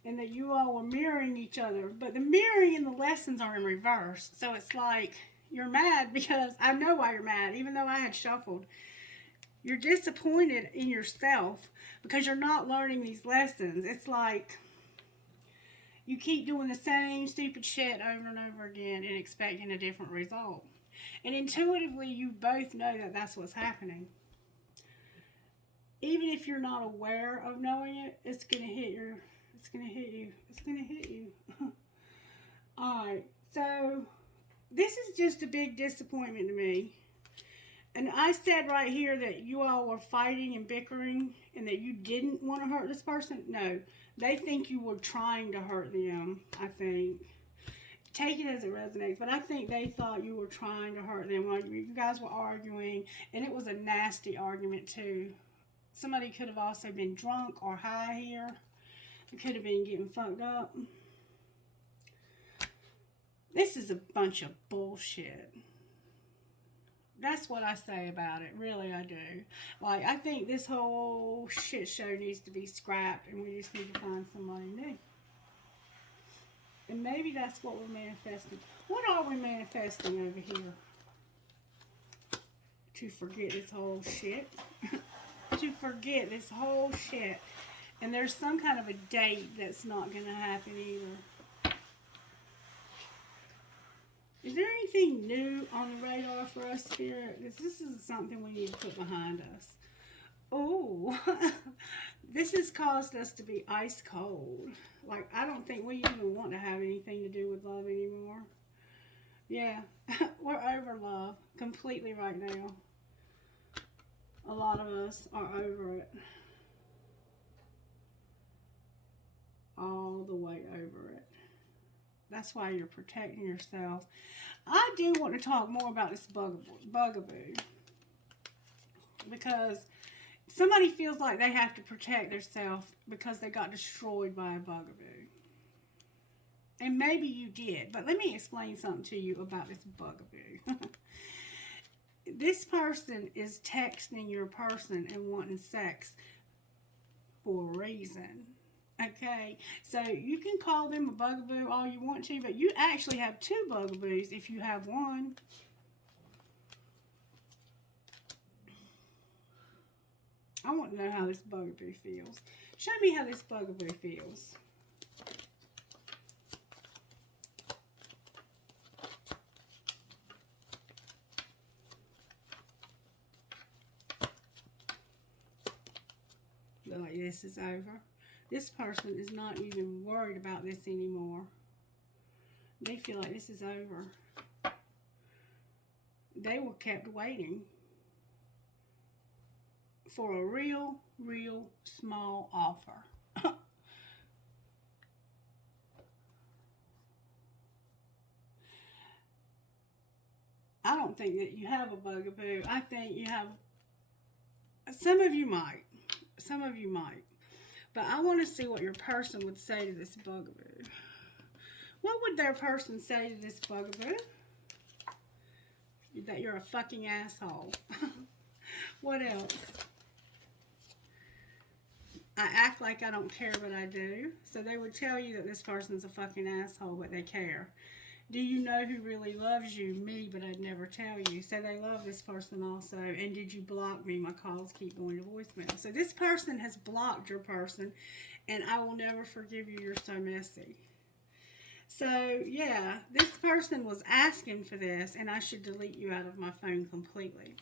And that you all were mirroring each other. But the mirroring and the lessons are in reverse. So it's like, you're mad because I know why you're mad, even though I had shuffled. You're disappointed in yourself because you're not learning these lessons. It's like you keep doing the same stupid shit over and over again and expecting a different result. And intuitively, you both know that that's what's happening. Even if you're not aware of knowing it, it's going to hit you. It's going to hit you. It's going to hit you. Alright, so this is just a big disappointment to me. And I said right here that you all were fighting and bickering and that you didn't want to hurt this person. No, they think you were trying to hurt them, I think. Take it as it resonates, but I think they thought you were trying to hurt them while you guys were arguing, and it was a nasty argument too. Somebody could have also been drunk or high here. They could have been getting fucked up. This is a bunch of bullshit. That's what I say about it. Really, I do. Like, I think this whole shit show needs to be scrapped, and we just need to find somebody new. And maybe that's what we're manifesting. What are we manifesting over here? To forget this whole shit. To forget this whole shit. And there's some kind of a date that's not going to happen either. Is there anything new on the radar for us, Spirit? Because this is something we need to put behind us. Oh, this has caused us to be ice cold. Like, I don't think we even want to have anything to do with love anymore. Yeah, we're over love completely right now. A lot of us are over it. All the way over it. That's why you're protecting yourself. I do want to talk more about this bugaboo. Because somebody feels like they have to protect themselves because they got destroyed by a bugaboo. And maybe you did. But let me explain something to you about this bugaboo. This person is texting your person and wanting sex for a reason. Okay, so you can call them a bugaboo all you want to, but you actually have two bugaboos if you have one. I want to know how this bugaboo feels. Show me how this bugaboo feels. this is over. This person is not even worried about this anymore. They feel like this is over. They were kept waiting for a real small offer. I don't think that you have a bugaboo. I think you have, some of you might. Some of you might. But I want to see what your person would say to this bugaboo. What would their person say to this bugaboo? That you're a fucking asshole. What else? I act like I don't care, but I do. So they would tell you that this person's a fucking asshole, but they care. Do you know who really loves you? Me, but I'd never tell you. So they love this person also. And did you block me? My calls keep going to voicemail. So this person has blocked your person, and I will never forgive you. You're so messy. So, yeah, this person was asking for this, and I should delete you out of my phone completely.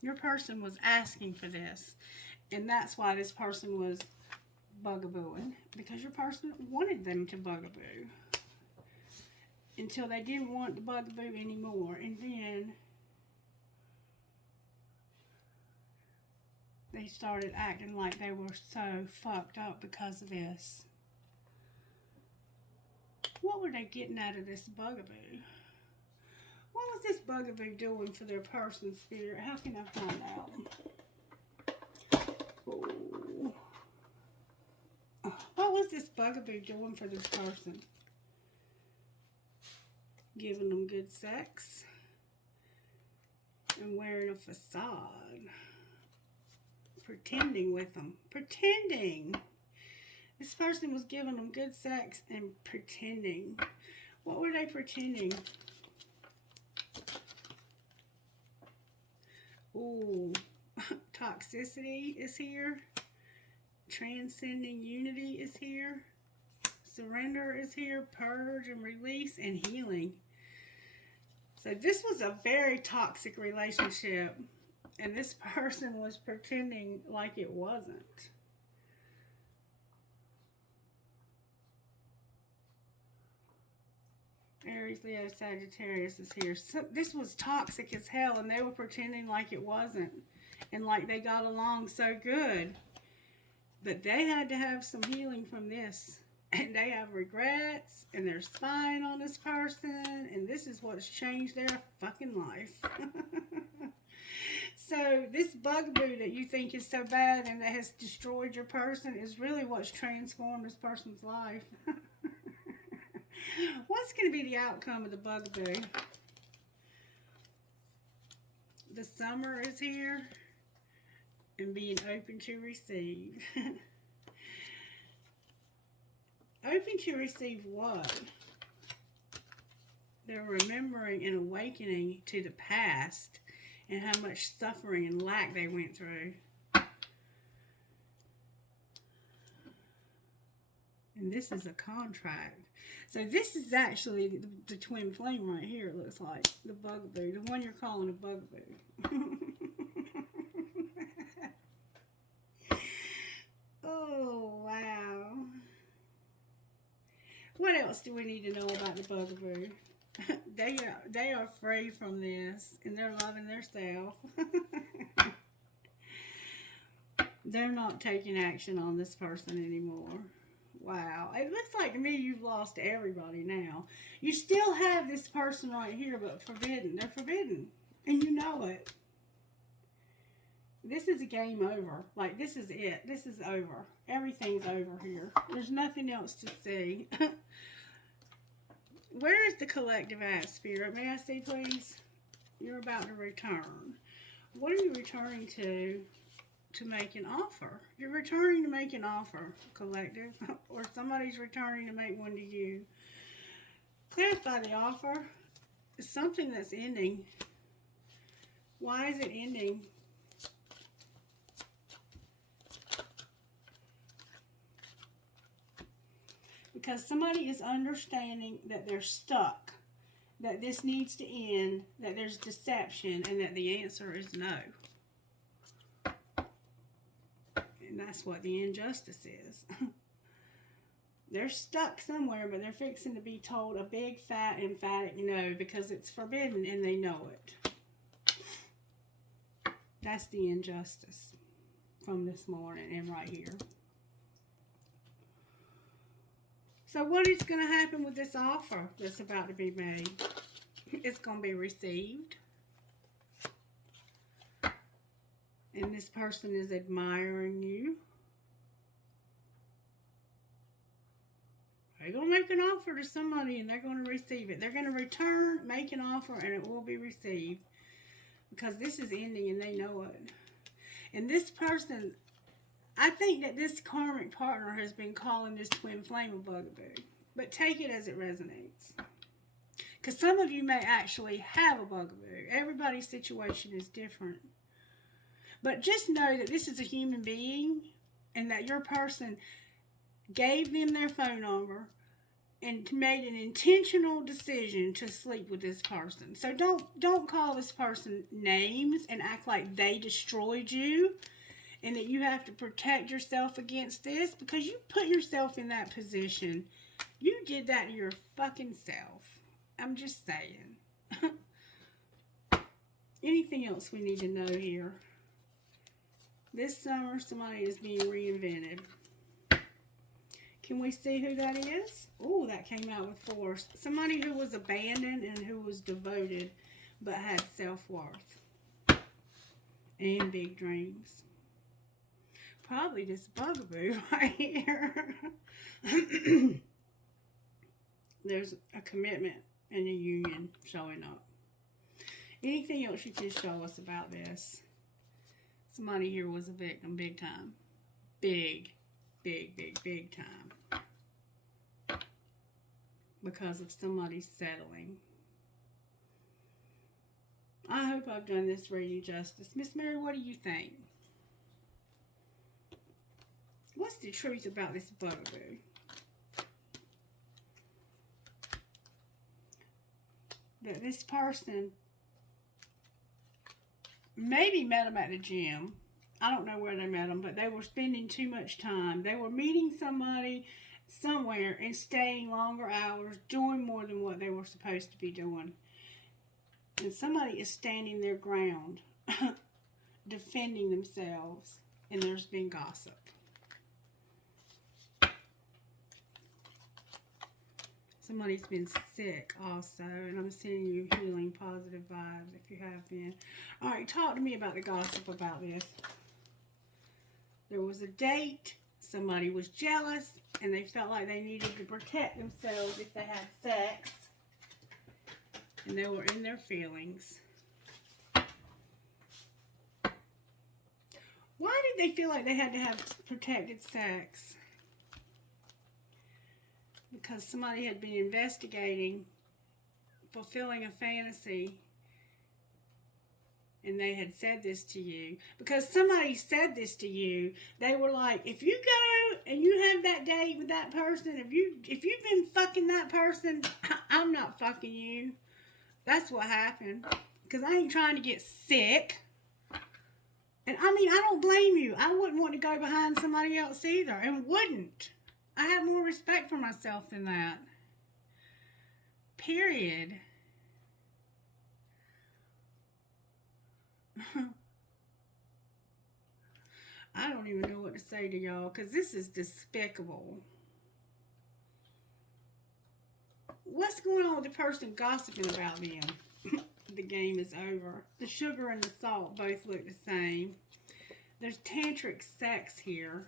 Your person was asking for this, and that's why this person was bugabooing, because your person wanted them to bugaboo until they didn't want the bugaboo anymore, and then they started acting like they were so fucked up because of this. What were they getting out of this bugaboo? What was this bugaboo doing for their person's spirit? How can I find out? Oh. What was this bugaboo doing for this person? Giving them good sex and wearing a facade. Pretending with them. Pretending. This person was giving them good sex and pretending. What were they pretending? Ooh, toxicity is here. Transcending unity is here. Surrender is here. Purge and release and healing. So this was a very toxic relationship, and this person was pretending like it wasn't. Aries, Leo, Sagittarius is here. So this was toxic as hell, and they were pretending like it wasn't, and like they got along so good. But they had to have some healing from this, and they have regrets, and they're spying on this person, and this is what's changed their fucking life. So this bugaboo that you think is so bad and that has destroyed your person is really what's transformed this person's life. What's going to be the outcome of the bugaboo? The summer is here and being open to receive. Open to receive what? They're remembering and awakening to the past and how much suffering and lack they went through. And this is a contract. So this is actually the twin flame right here, it looks like. The bugaboo. The one you're calling a bugaboo. Oh, wow. What else do we need to know about the bugaboo? They are free from this, and they're loving themselves. They're not taking action on this person anymore. Wow. It looks like to me you've lost everybody now. You still have this person right here, but forbidden. They're forbidden. And you know it. This is a game over. Like, this is it. This is over. Everything's over here. There's nothing else to see. Where is the collective at, Spirit? May I see, please? You're about to return. What are you returning to make an offer? You're returning to make an offer, collective. Or somebody's returning to make one to you. Clarify the offer. It's something that's ending. Why is it ending? Because somebody is understanding that they're stuck, that this needs to end, that there's deception, and that the answer is no. And that's what the injustice is. They're stuck somewhere, but they're fixing to be told a big, fat, emphatic no because it's forbidden and they know it. That's the injustice from this morning and right here. So what is going to happen with this offer that's about to be made? It's going to be received. And this person is admiring you. They're going to make an offer to somebody and they're going to receive it. They're going to return, make an offer, and it will be received. Because this is ending and they know it. And this person, I think that this karmic partner has been calling this twin flame a bugaboo. But take it as it resonates. Because some of you may actually have a bugaboo. Everybody's situation is different. But just know that this is a human being and that your person gave them their phone number and made an intentional decision to sleep with this person. So don't call this person names and act like they destroyed you and that you have to protect yourself against this because you put yourself in that position. You did that to your fucking self. I'm just saying. Anything else we need to know here? This summer, somebody is being reinvented. Can we see who that is? Oh, that came out with force. Somebody who was abandoned and who was devoted but had self-worth and big dreams. Probably this bugaboo right here. There's a commitment and a union showing up. Anything else you can show us about this? Somebody here was a victim big time. Big time. Because of somebody settling. I hope I've done this reading justice. Miss Mary, what do you think? What's the truth about this bugaboo? That this person maybe met him at the gym. I don't know where they met them, but they were spending too much time. They were meeting somebody somewhere and staying longer hours, doing more than what they were supposed to be doing. And somebody is standing their ground, defending themselves, and there's been gossip. Somebody's been sick also, and I'm sending you healing, positive vibes if you have been. All right, talk to me about the gossip about this. There was a date, somebody was jealous, and they felt like they needed to protect themselves if they had sex. And they were in their feelings. Why did they feel like they had to have protected sex? Because somebody had been investigating, fulfilling a fantasy, and they had said this to you. Because somebody said this to you, they were like, if you go and you have that date with that person, if you've been fucking that person, I'm not fucking you. That's what happened. Because I ain't trying to get sick. And I mean, I don't blame you. I wouldn't want to go behind somebody else either, and wouldn't. I have more respect for myself than that. Period. I don't even know what to say to y'all because this is despicable. What's going on with the person gossiping about them? The game is over. The sugar and the salt both look the same. There's tantric sex here.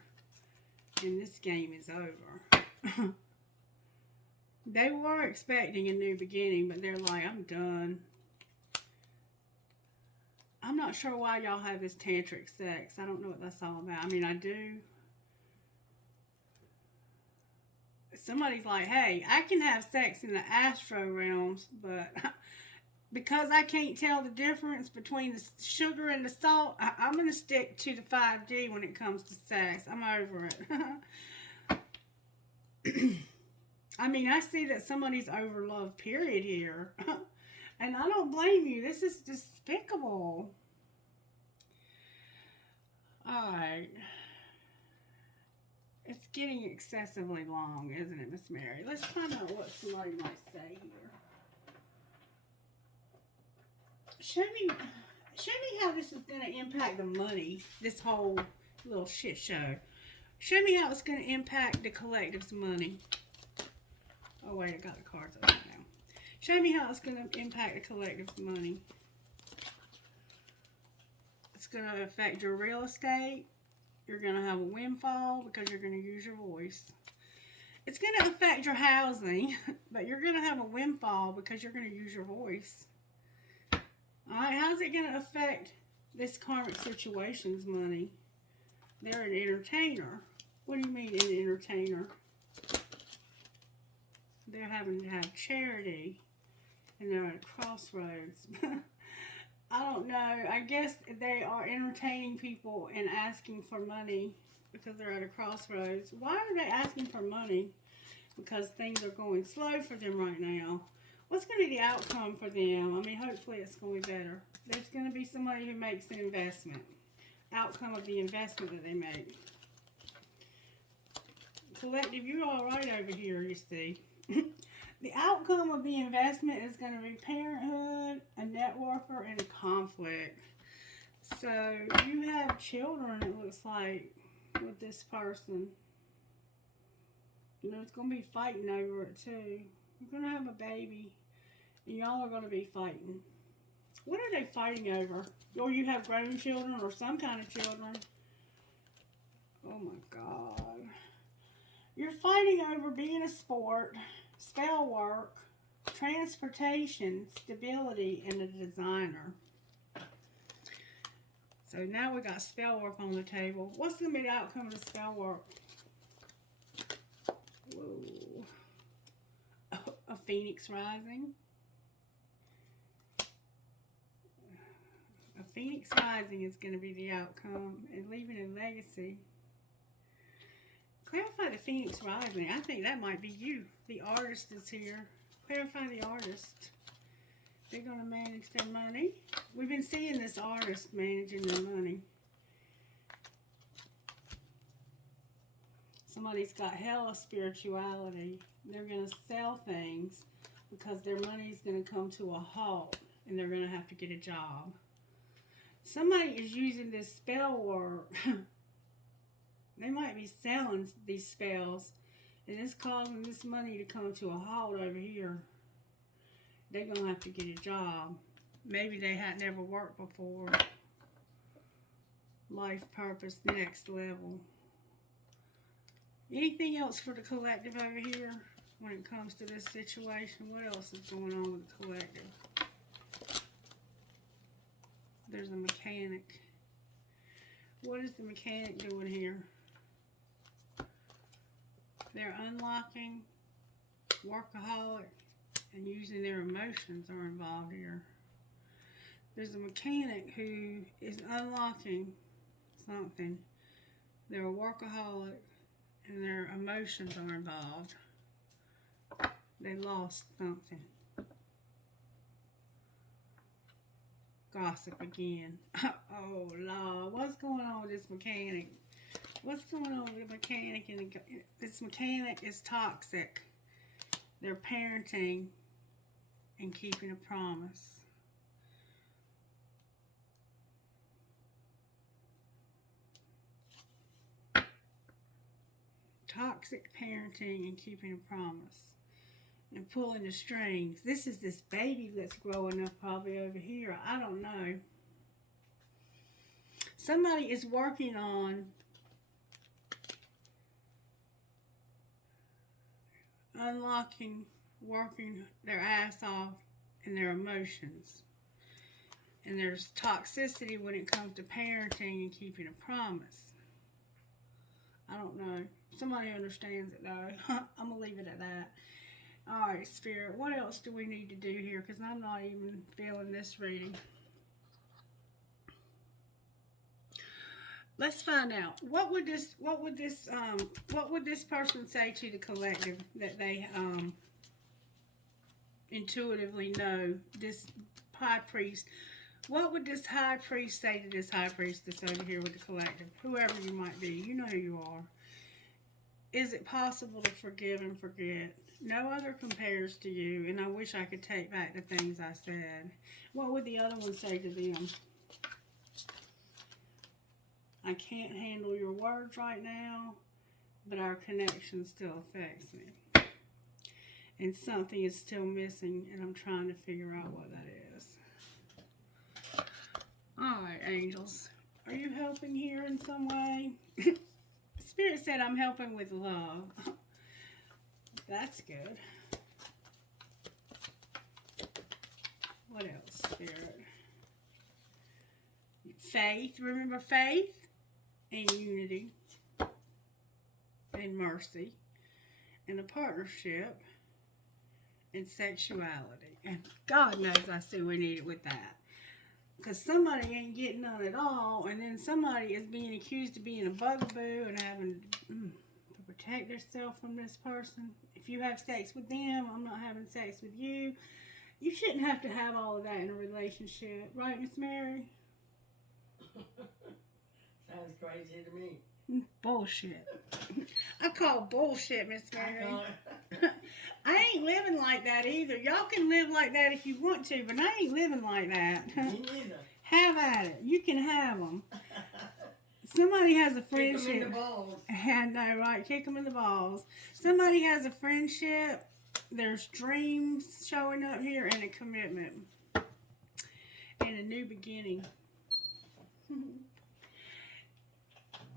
And this game is over. They were expecting a new beginning, but they're like, I'm done. I'm not sure why y'all have this tantric sex. I don't know what that's all about. I mean, I do. Somebody's like, hey, I can have sex in the astro realms, but because I can't tell the difference between the sugar and the salt, I'm going to stick to the 5D when it comes to sex. I'm over it. I mean, I see that somebody's over love, period, here. And I don't blame you. This is despicable. Alright. It's getting excessively long, isn't it, Miss Mary? Let's find out what somebody might say here. Show me how this is going to impact the money, this whole little shit show. Show me how it's going to impact the collective's money. Oh, wait, I got the cards open now. Show me how it's going to impact the collective's money. It's going to affect your real estate. You're going to have a windfall because you're going to use your voice. It's going to affect your housing, but you're going to have a windfall because you're going to use your voice. Alright, how's it going to affect this karmic situation's money? They're an entertainer. What do you mean an entertainer? They're having to have charity. And they're at a crossroads. I don't know. I guess they are entertaining people and asking for money because they're at a crossroads. Why are they asking for money? Because things are going slow for them right now. What's going to be the outcome for them? I mean, hopefully it's going to be better. There's going to be somebody who makes an investment. Outcome of the investment that they make. Collective, you're all right over here, you see. The outcome of the investment is going to be parenthood, a networker, and a conflict. So you have children, it looks like, with this person. You know, it's going to be fighting over it too. You're going to have a baby, and y'all are going to be fighting. What are they fighting over? Or you have grown children or some kind of children. Oh my God. You're fighting over being a sport, spell work, transportation, stability, and a designer. So now we got spell work on the table. What's going to be the outcome of the spell work? Whoa. A phoenix rising. A phoenix rising is going to be the outcome, and leaving a legacy. Clarify the phoenix rising. I think that might be you. The artist is here. Clarify the artist. They're going to manage their money. We've been seeing this artist managing their money. Somebody's got hella spirituality. They're going to sell things because their money's going to come to a halt and they're going to have to get a job. Somebody is using this spell work. They might be selling these spells, and it's causing this money to come to a halt over here. They're going to have to get a job. Maybe they had never worked before. Life purpose, next level. Anything else for the collective over here when it comes to this situation? What else is going on with the collective? There's a mechanic. What is the mechanic doing here? They're unlocking, workaholic, and using their emotions are involved here. There's a mechanic who is unlocking something. They're a workaholic, and their emotions are involved. They lost something. Gossip again. Oh, Lord. What's going on with this mechanic? What's going on with the mechanic? This mechanic is toxic. They're parenting and keeping a promise. Toxic parenting and keeping a promise. And pulling the strings. This is this baby that's growing up probably over here. I don't know. Somebody is working on unlocking, working their ass off in their emotions. And there's toxicity when it comes to parenting and keeping a promise. I don't know. Somebody understands it though. I'm going to leave it at that. Alright, Spirit, what else do we need to do here? Because I'm not even feeling this reading. Let's find out. What would this person say to the collective that they intuitively know? This high priest. What would this high priest say to this high priestess over here with the collective? Whoever you might be, you know who you are. is it possible to forgive and forget? No other compares to you, and I wish I could take back the things I said. What would the other one say to them? I can't handle your words right now, but our connection still affects me. And something is still missing, and I'm trying to figure out what that is. Alright, angels. Are you helping here in some way? Spirit said I'm helping with love. That's good. What else, Spirit? Faith. Remember faith and unity and mercy and a partnership and sexuality. And God knows I see we need it with that. Because somebody ain't getting none at all, and then somebody is being accused of being a bugaboo and having to protect themselves from this person. If you have sex with them, I'm not having sex with you. You shouldn't have to have all of that in a relationship. Right, Miss Mary? Sounds crazy to me. Bullshit. I call bullshit, Miss Mary. I ain't living like that either. Y'all can live like that if you want to, but I ain't living like that. Me neither. Have at it. You can have them. Somebody has a friendship. Kick them in the balls. I know, right? Kick them in the balls. Somebody has a friendship. There's dreams showing up here and a commitment. And a new beginning.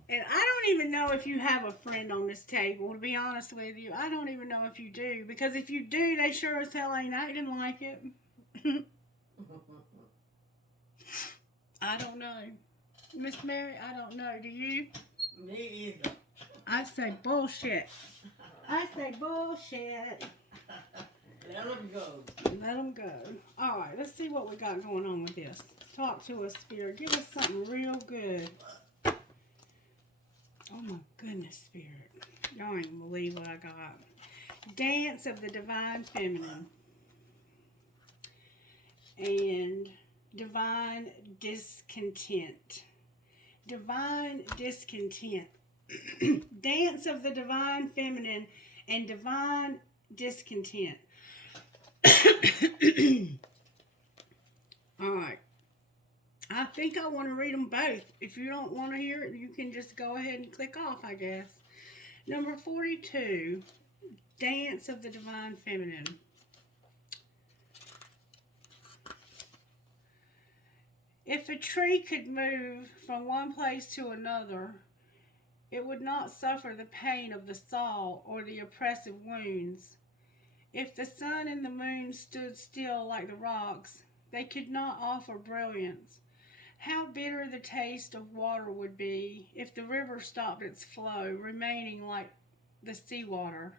And I don't even know if you have a friend on this table, to be honest with you. I don't even know if you do. Because if you do, they sure as hell ain't acting like it. I don't know. Miss Mary, I don't know. Do you? Me either. I say bullshit. I say bullshit. Let them go. Let them go. All right, let's see what we got going on with this. Talk to us, Spirit. Give us something real good. Oh my goodness, Spirit. Y'all ain't gonna believe what I got. Dance of the Divine Feminine. And Divine Discontent. Divine Discontent. Dance of the Divine Feminine and Divine Discontent. Alright. I think I want to read them both. If you don't want to hear it, you can just go ahead and click off, I guess. Number 42. Dance of the Divine Feminine. If a tree could move from one place to another, it would not suffer the pain of the saw or the oppressive wounds. If the sun and the moon stood still like the rocks, they could not offer brilliance. How bitter the taste of water would be if the river stopped its flow, remaining like the seawater.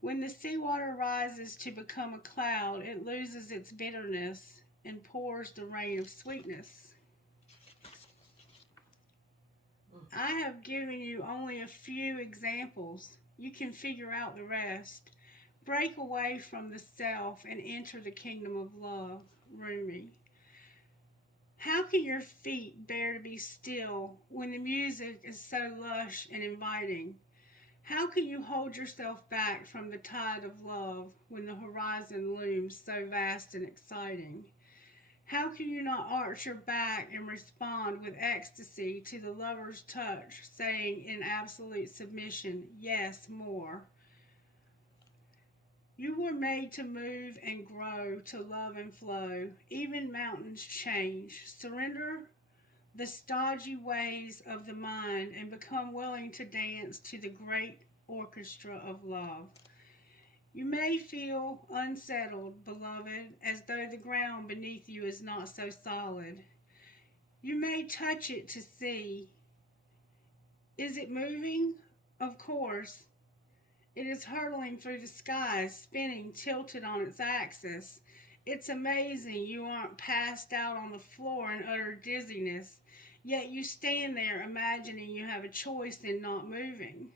When the seawater rises to become a cloud, it loses its bitterness and pours the rain of sweetness. I have given you only a few examples. You can figure out the rest. Break away from the self and enter the kingdom of love. Rumi. How can your feet bear to be still when the music is so lush and inviting? How can you hold yourself back from the tide of love when the horizon looms so vast and exciting? How can you not arch your back and respond with ecstasy to the lover's touch, saying in absolute submission, yes, more? You were made to move and grow, to love and flow. Even mountains change. Surrender the stodgy ways of the mind and become willing to dance to the great orchestra of love. You may feel unsettled, beloved, as though the ground beneath you is not so solid. You may touch it to see. Is it moving? Of course. It is hurtling through the skies, spinning, tilted on its axis. It's amazing you aren't passed out on the floor in utter dizziness, yet you stand there imagining you have a choice in not moving.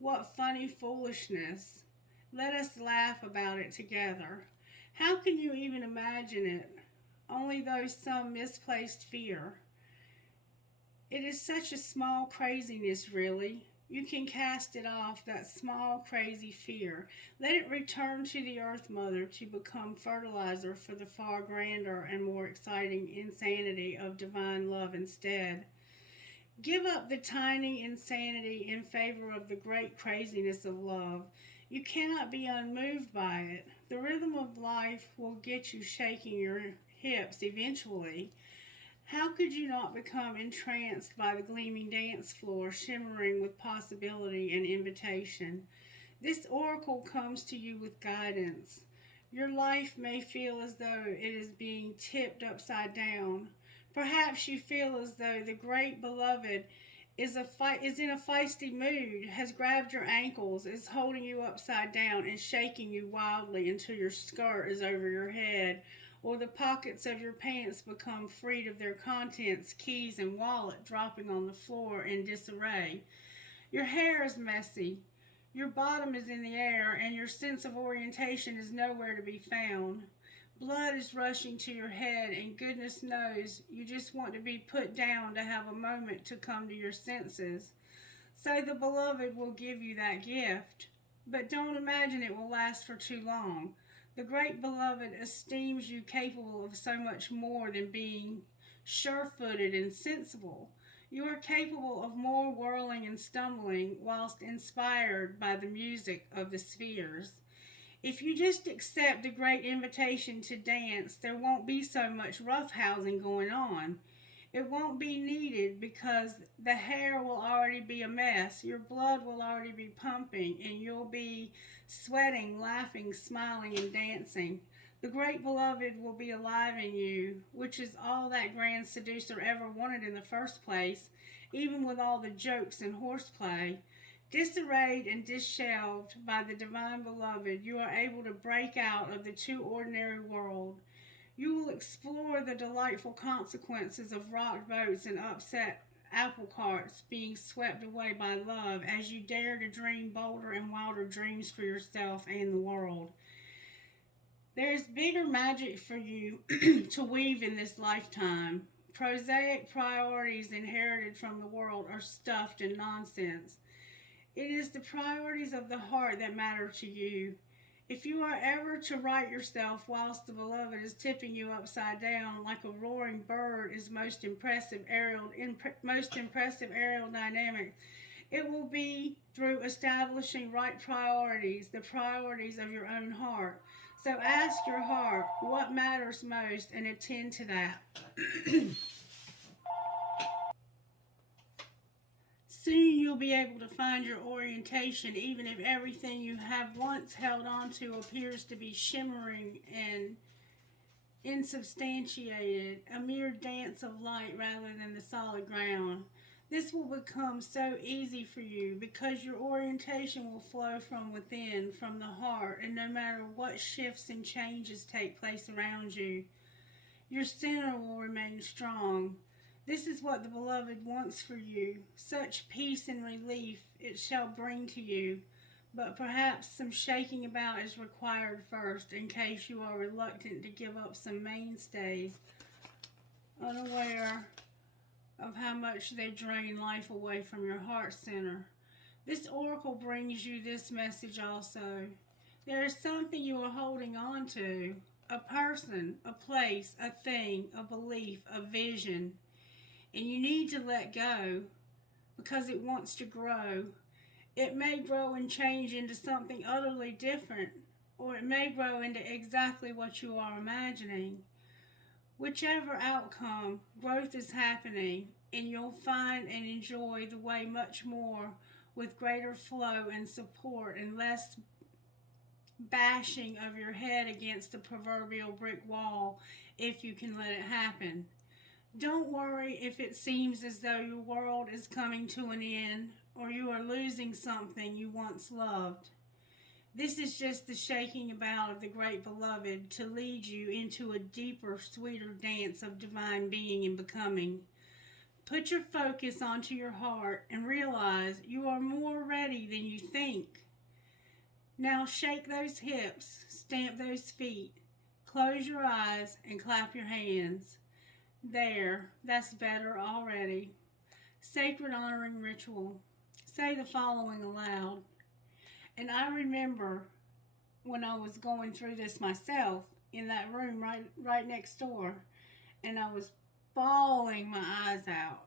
What funny foolishness. Let us laugh about it together. How can you even imagine it? Only though some misplaced fear. It is such a small craziness, really. You can cast it off, that small, crazy fear. Let it return to the Earth Mother to become fertilizer for the far grander and more exciting insanity of divine love instead. Give up the tiny insanity in favor of the great craziness of love. You cannot be unmoved by it. The rhythm of life will get you shaking your hips eventually. How could you not become entranced by the gleaming dance floor, shimmering with possibility and invitation? This oracle comes to you with guidance. Your life may feel as though it is being tipped upside down. Perhaps you feel as though the great beloved is in a feisty mood, has grabbed your ankles, is holding you upside down and shaking you wildly until your skirt is over your head, or the pockets of your pants become freed of their contents, keys and wallet dropping on the floor in disarray. Your hair is messy, your bottom is in the air, and your sense of orientation is nowhere to be found. Blood is rushing to your head, and goodness knows you just want to be put down to have a moment to come to your senses. So the beloved will give you that gift, but don't imagine it will last for too long. The great beloved esteems you capable of so much more than being sure-footed and sensible. You are capable of more whirling and stumbling whilst inspired by the music of the spheres. If you just accept the great invitation to dance, there won't be so much roughhousing going on. It won't be needed because the hair will already be a mess, your blood will already be pumping, and you'll be sweating, laughing, smiling, and dancing. The great beloved will be alive in you, which is all that grand seducer ever wanted in the first place, even with all the jokes and horseplay. Disarrayed and disshelved by the divine beloved, you are able to break out of the too ordinary world. You will explore the delightful consequences of rocked boats and upset apple carts being swept away by love as you dare to dream bolder and wilder dreams for yourself and the world. There is bigger magic for you to weave in this lifetime. Prosaic priorities inherited from the world are stuffed in nonsense. It is the priorities of the heart that matter to you. If you are ever to right yourself whilst the beloved is tipping you upside down like a roaring bird is most impressive aerodynamic, it will be through establishing right priorities, the priorities of your own heart. So ask your heart what matters most and attend to that. Soon you'll be able to find your orientation, even if everything you have once held on to appears to be shimmering and insubstantiated, a mere dance of light rather than the solid ground. This will become so easy for you because your orientation will flow from within, from the heart, and no matter what shifts and changes take place around you, your center will remain strong. This is what the beloved wants for you. Such peace and relief it shall bring to you. But perhaps some shaking about is required first in case you are reluctant to give up some mainstays, unaware of how much they drain life away from your heart center. This oracle brings you this message also. There is something you are holding on to. A person, a place, a thing, a belief, a vision. And you need to let go because it wants to grow. It may grow and change into something utterly different, or it may grow into exactly what you are imagining. Whichever outcome, growth is happening, and you'll find and enjoy the way much more with greater flow and support and less bashing of your head against the proverbial brick wall if you can let it happen. Don't worry if it seems as though your world is coming to an end or you are losing something you once loved. This is just the shaking about of the great beloved to lead you into a deeper, sweeter dance of divine being and becoming. Put your focus onto your heart and realize you are more ready than you think. Now shake those hips, stamp those feet, close your eyes and clap your hands. There, that's better already. Sacred honoring ritual. say the following aloud. And I remember when I was going through this myself in that room right next door, and I was bawling my eyes out,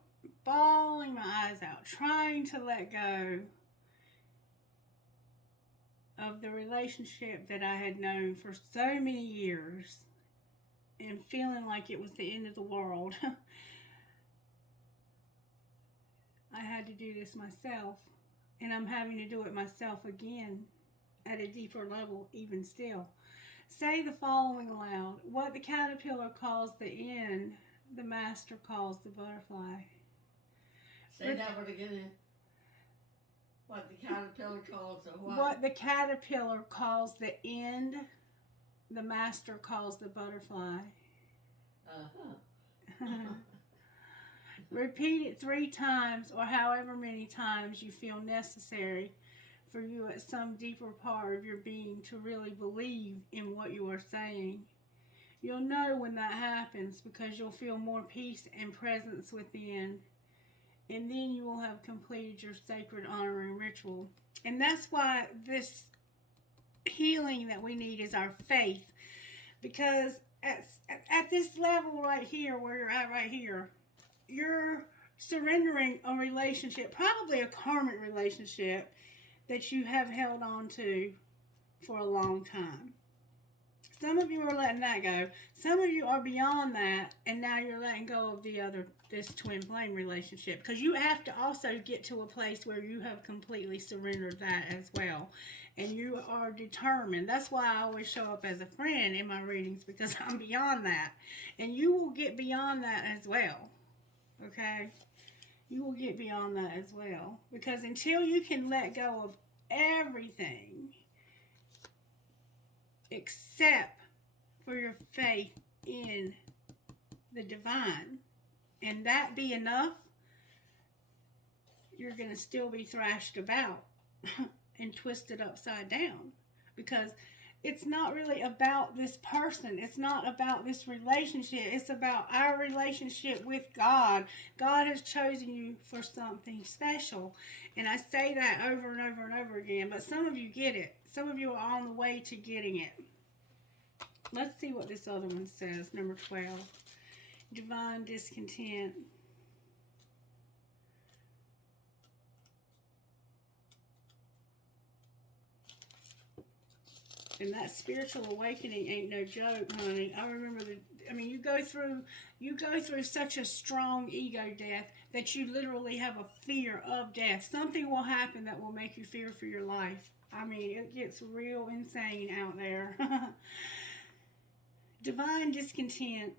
trying to let go of the relationship that I had known for so many years and feeling like it was the end of the world. I had to do this myself, and I'm having to do it myself again at a deeper level even still. Say the following aloud. What the caterpillar calls the end, the master calls the butterfly. Say that one again. What the caterpillar calls the what? What the caterpillar calls the end, the master calls the butterfly. Repeat it 3 times or however many times you feel necessary for you at some deeper part of your being to really believe in what you are saying. You'll know when that happens because you'll feel more peace and presence within. And then you will have completed your sacred honoring ritual. And that's why this healing that we need is our faith. Because at this level right here, where you're at right here, you're surrendering a relationship, probably a karmic relationship, that you have held on to for a long time. Some of you are letting that go. Some of you are beyond that, and now you're letting go of this twin flame relationship, because you have to also get to a place where you have completely surrendered that as well, and you are determined. That's why I always show up as a friend in my readings, because I'm beyond that, and you will get beyond that as well. Okay? You will get beyond that as well, because until you can let go of everything except for your faith in the divine, and that be enough, you're going to still be thrashed about and twisted upside down, because it's not really about this person. It's not about this relationship. It's about our relationship with God. God has chosen you for something special. And I say that over and over and over again, but some of you get it. Some of you are on the way to getting it. Let's see what this other one says. Number 12. Divine discontent. And that spiritual awakening ain't no joke, honey. I remember you go through such a strong ego death that you literally have a fear of death. Something will happen that will make you fear for your life. I mean, it gets real insane out there. Divine discontent.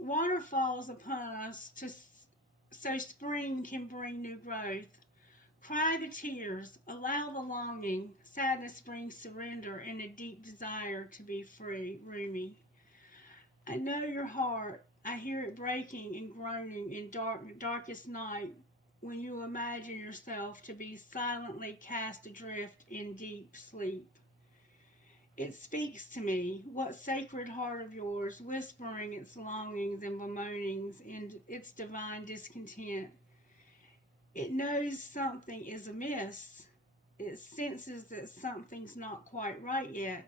Water falls upon us so spring can bring new growth. Cry the tears, allow the longing. Sadness brings surrender and a deep desire to be free. Rumi. I know your heart. I hear it breaking and groaning in darkest night when you imagine yourself to be silently cast adrift in deep sleep. It speaks to me, what sacred heart of yours, whispering its longings and bemoanings in its divine discontent. It knows something is amiss. It senses that something's not quite right yet.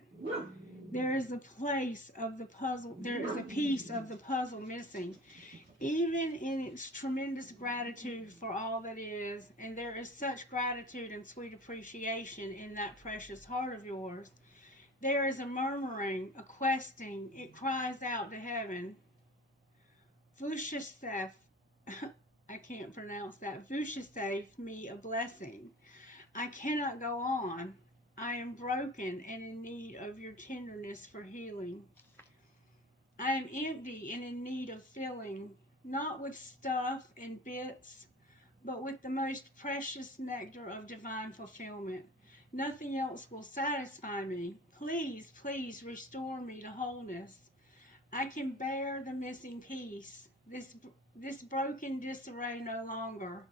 There is a piece of the puzzle missing, even in its tremendous gratitude for all that is, and there is such gratitude and sweet appreciation in that precious heart of yours. There is a murmuring, a questing. It cries out to heaven. Vushasef, I can't pronounce that. Vushasef me a blessing. I cannot go on. I am broken and in need of your tenderness for healing. I am empty and in need of filling, not with stuff and bits, but with the most precious nectar of divine fulfillment. Nothing else will satisfy me. Please, please restore me to wholeness. I can bear the missing piece, this broken disarray no longer.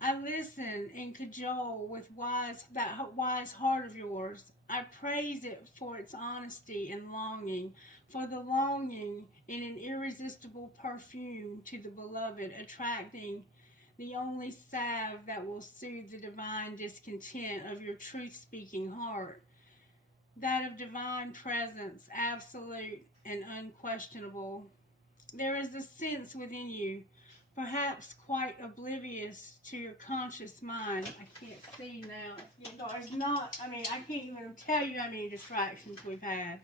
I listen and cajole with that wise heart of yours. I praise it for its honesty and longing, for the longing in an irresistible perfume to the beloved, attracting the only salve that will soothe the divine discontent of your truth-speaking heart, that of divine presence, absolute and unquestionable. There is a sense within you, perhaps quite oblivious to your conscious mind. I can't see now. It's not, I can't even tell you how many distractions we've had.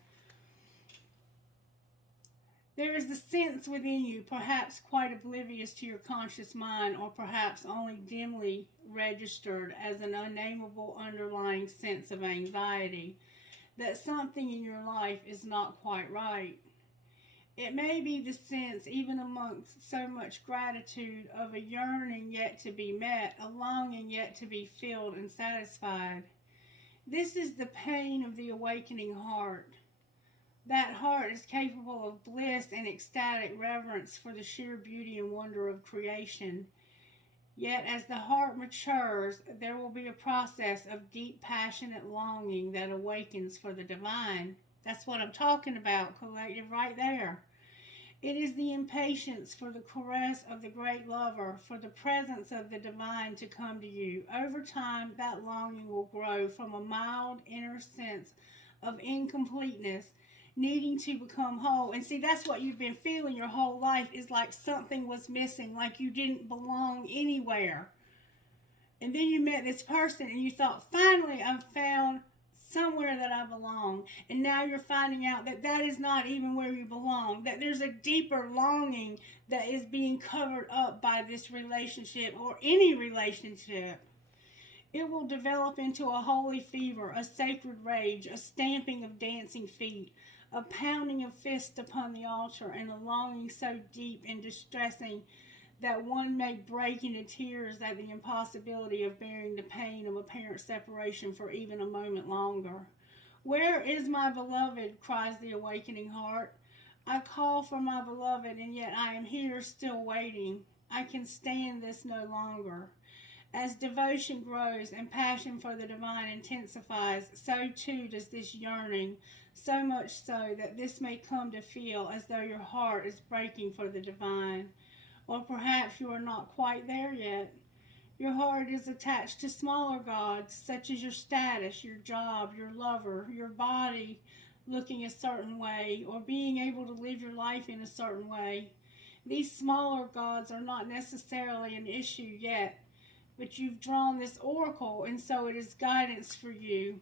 There is a sense within you, perhaps quite oblivious to your conscious mind, or perhaps only dimly registered as an unnameable underlying sense of anxiety, that something in your life is not quite right. It may be the sense, even amongst so much gratitude, of a yearning yet to be met, a longing yet to be filled and satisfied. This is the pain of the awakening heart. That heart is capable of bliss and ecstatic reverence for the sheer beauty and wonder of creation. Yet as the heart matures, there will be a process of deep, passionate longing that awakens for the divine. That's what I'm talking about, collective, right there. It is the impatience for the caress of the great lover, for the presence of the divine to come to you. Over time, that longing will grow from a mild inner sense of incompleteness, needing to become whole. And see, that's what you've been feeling your whole life, is like something was missing, like you didn't belong anywhere. And then you met this person and you thought, finally, I've found somewhere that I belong. And now you're finding out that that is not even where you belong, that there's a deeper longing that is being covered up by this relationship, or any relationship. It will develop into a holy fever, a sacred rage, a stamping of dancing feet, a pounding of fists upon the altar, and a longing so deep and distressing that one may break into tears at the impossibility of bearing the pain of apparent separation for even a moment longer. Where is my beloved? Cries the awakening heart. I call for my beloved, and yet I am here still waiting. I can stand this no longer. As devotion grows and passion for the divine intensifies, so too does this yearning, so much so that this may come to feel as though your heart is breaking for the divine. Or perhaps you are not quite there yet. Your heart is attached to smaller gods, such as your status, your job, your lover, your body looking a certain way, or being able to live your life in a certain way. These smaller gods are not necessarily an issue yet, but you've drawn this oracle, and so it is guidance for you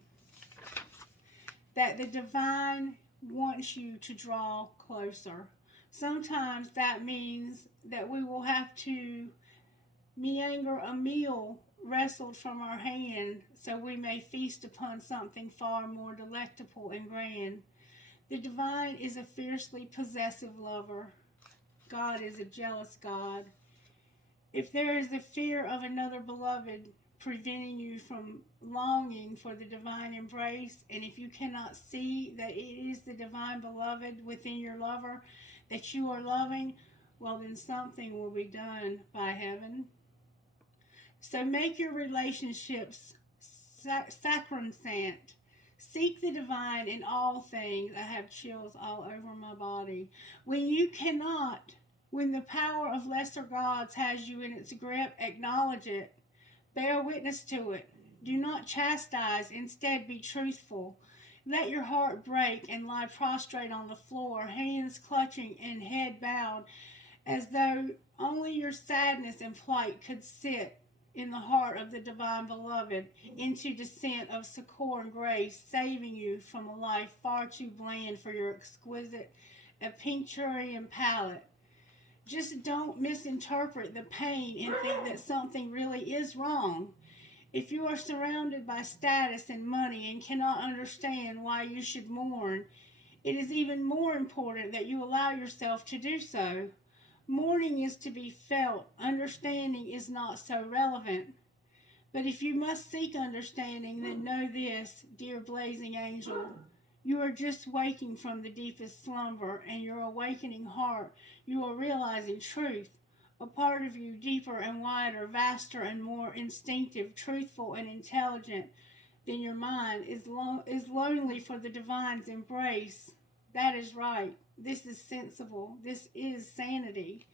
that the divine wants you to draw closer. Sometimes that means that we will have to meander a meal wrestled from our hand so we may feast upon something far more delectable and grand. The divine is a fiercely possessive lover. God is a jealous God. If there is the fear of another beloved preventing you from longing for the divine embrace, and if you cannot see that it is the divine beloved within your lover that you are loving, well, then something will be done by heaven. So make your relationships sacrosanct. Seek the divine in all things. I have chills all over my body. When you cannot, when the power of lesser gods has you in its grip, acknowledge it. Bear witness to it. Do not chastise, instead be truthful. Let your heart break and lie prostrate on the floor, hands clutching and head bowed, as though only your sadness and plight could sit in the heart of the divine beloved into descent of succor and grace, saving you from a life far too bland for your exquisite Epicurean palate. Just don't misinterpret the pain and think that something really is wrong. If you are surrounded by status and money and cannot understand why you should mourn, it is even more important that you allow yourself to do so. Mourning is to be felt. Understanding is not so relevant. But if you must seek understanding, then know this, dear blazing angel. You are just waking from the deepest slumber, and your awakening heart, you are realizing truth. A part of you deeper and wider, vaster and more instinctive, truthful and intelligent than your mind is lonely for the divine's embrace. That is right. This is sensible. This is sanity.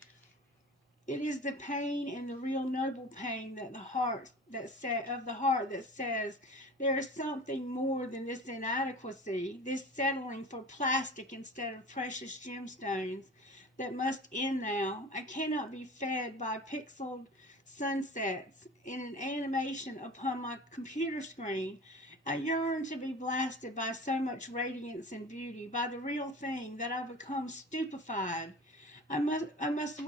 It is the pain and the real noble pain that the heart that says there is something more than this inadequacy, this settling for plastic instead of precious gemstones, that must end now. I cannot be fed by pixeled sunsets in an animation upon my computer screen. I yearn to be blasted by so much radiance and beauty, by the real thing, that I become stupefied. I must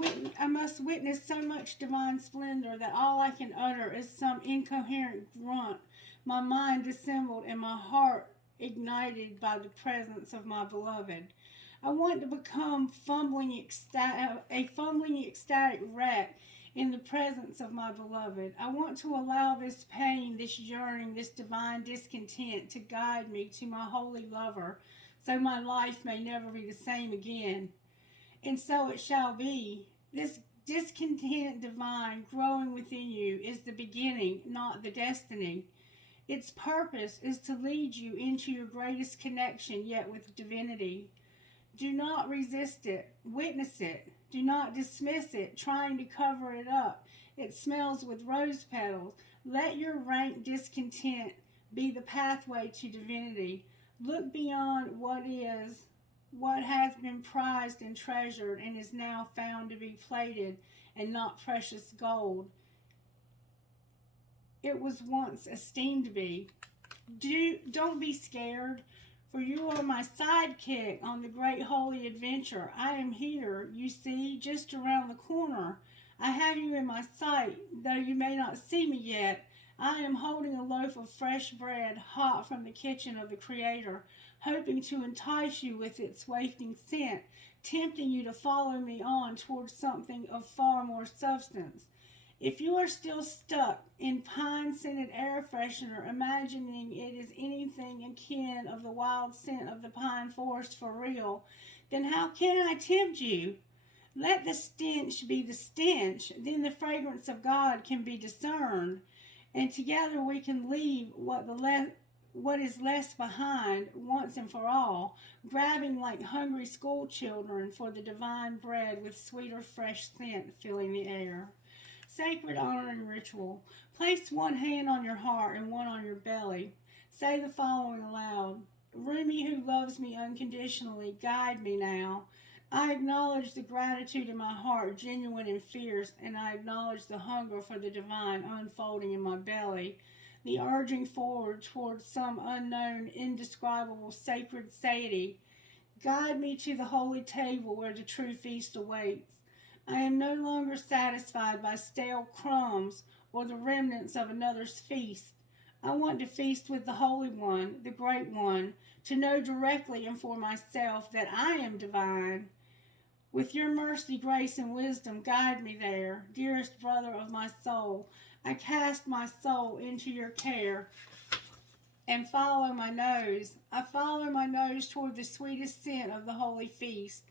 witness so much divine splendor that all I can utter is some incoherent grunt, my mind dissembled and my heart ignited by the presence of my beloved. I want to become a fumbling ecstatic wreck in the presence of my beloved. I want to allow this pain, this yearning, this divine discontent to guide me to my holy lover, so my life may never be the same again. And so it shall be. This discontent divine growing within you is the beginning, not the destiny. Its purpose is to lead you into your greatest connection yet with divinity. Do not resist it. Witness it. Do not dismiss it, trying to cover it up. It smells with rose petals. Let your rank discontent be the pathway to divinity. Look beyond what has been prized and treasured and is now found to be plated and not precious gold it was once esteemed to be. Don't be scared, for you are my sidekick on the great holy adventure. I am here, you see, just around the corner. I have you in my sight, though you may not see me yet. I am holding a loaf of fresh bread, hot from the kitchen of the Creator, hoping to entice you with its wafting scent, tempting you to follow me on towards something of far more substance. If you are still stuck in pine-scented air freshener, imagining it is anything akin of the wild scent of the pine forest for real, then how can I tempt you? Let the stench be the stench, then the fragrance of God can be discerned, and together we can leave what is left behind once and for all, grabbing like hungry school children for the divine bread with sweeter fresh scent filling the air. Sacred honoring ritual. Place one hand on your heart and one on your belly. Say the following aloud. Rumi, who loves me unconditionally, guide me now. I acknowledge the gratitude in my heart, genuine and fierce, and I acknowledge the hunger for the divine unfolding in my belly, the urging forward towards some unknown, indescribable sacred satiety. Guide me to the holy table where the true feast awaits. I am no longer satisfied by stale crumbs or the remnants of another's feast. I want to feast with the Holy One, the Great One, to know directly and for myself that I am divine. With your mercy, grace, and wisdom, guide me there, dearest brother of my soul. I cast my soul into your care and follow my nose. I follow my nose toward the sweetest scent of the holy feast.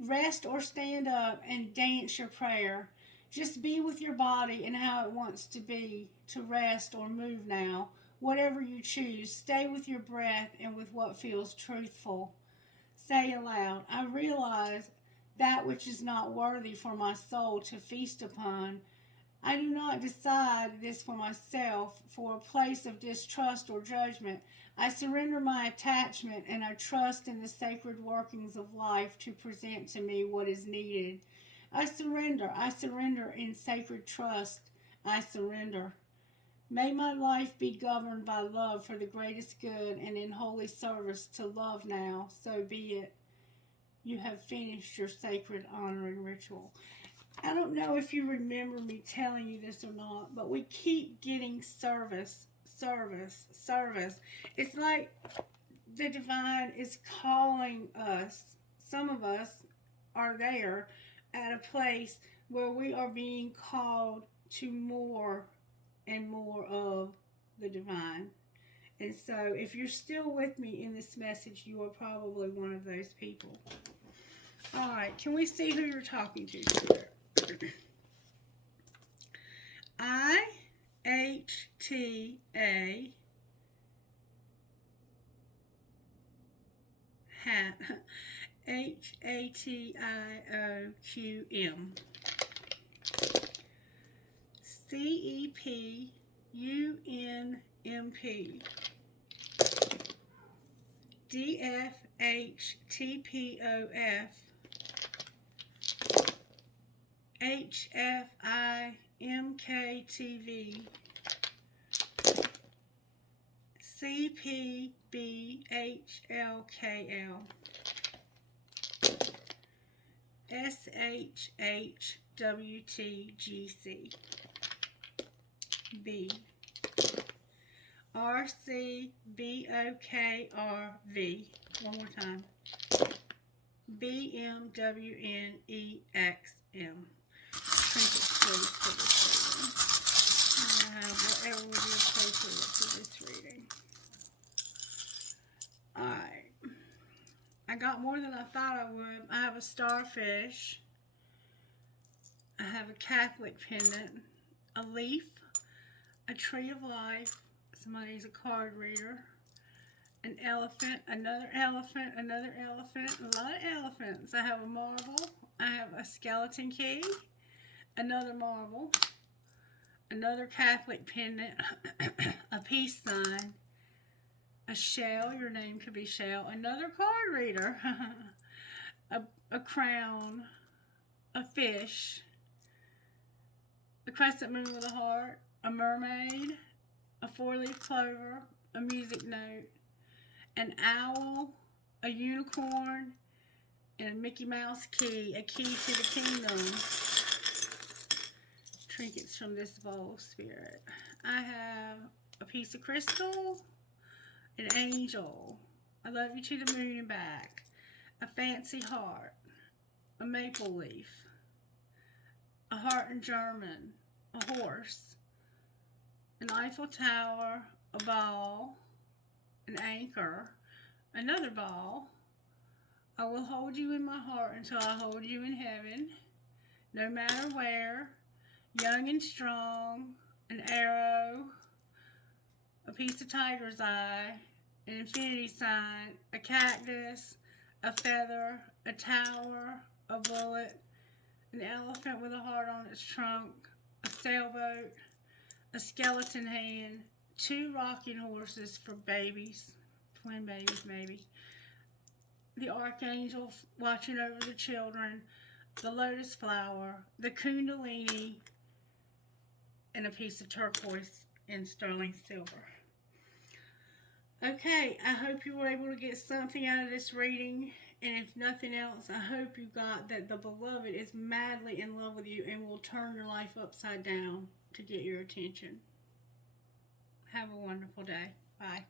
Rest or stand up and dance your prayer. Just be with your body and how it wants to be, to rest or move now. Whatever you choose, stay with your breath and with what feels truthful. Say aloud, I realize that which is not worthy for my soul to feast upon. I do not decide this for myself, for a place of distrust or judgment. I surrender my attachment and I trust in the sacred workings of life to present to me what is needed. I surrender in sacred trust. I surrender. May my life be governed by love for the greatest good and in holy service to love now. So be it. You have finished your sacred honoring ritual. I don't know if you remember me telling you this or not, but we keep getting service. It's like the divine is calling us. Some of us are there at a place where we are being called to more and more of the divine. And so if you're still with me in this message, you are probably one of those people. All right, can we see who you're talking to? IHTA HATIOQM. CEPUNMP, DFHTPOF, HFIMKTV, CPBHLKL, SHHWTGC, B, RCBOKRV, one more time, BMWNEXM. Trinkets, please, for this reading. I have whatever would be appropriate for this reading. Alright. I got more than I thought I would. I have a starfish. I have a Catholic pendant. A leaf. A tree of life. Somebody's a card reader. An elephant. Another elephant. Another elephant. A lot of elephants. I have a marble. I have a skeleton key. Another marble. Another Catholic pendant. A peace sign. A shell, your name could be Shell. Another card reader. a crown. A fish. A crescent moon with a heart. A mermaid. A four-leaf clover. A music note. An owl. A unicorn. And a Mickey Mouse key. A key to the kingdom. Trinkets from this bowl spirit. I have a piece of crystal. An angel, I love you to the moon and back, a fancy heart, a maple leaf, a heart in German, a horse, an Eiffel Tower, a ball, an anchor, another ball. I will hold you in my heart until I hold you in heaven, no matter where, young and strong, an arrow, a piece of tiger's eye, an infinity sign, a cactus, a feather, a tower, a bullet, an elephant with a heart on its trunk, a sailboat, a skeleton hand, 2 rocking horses for babies, twin babies maybe, the archangel watching over the children, the lotus flower, the kundalini, and a piece of turquoise and sterling silver. Okay, I hope you were able to get something out of this reading, and if nothing else, I hope you got that the beloved is madly in love with you and will turn your life upside down to get your attention. Have a wonderful day. Bye.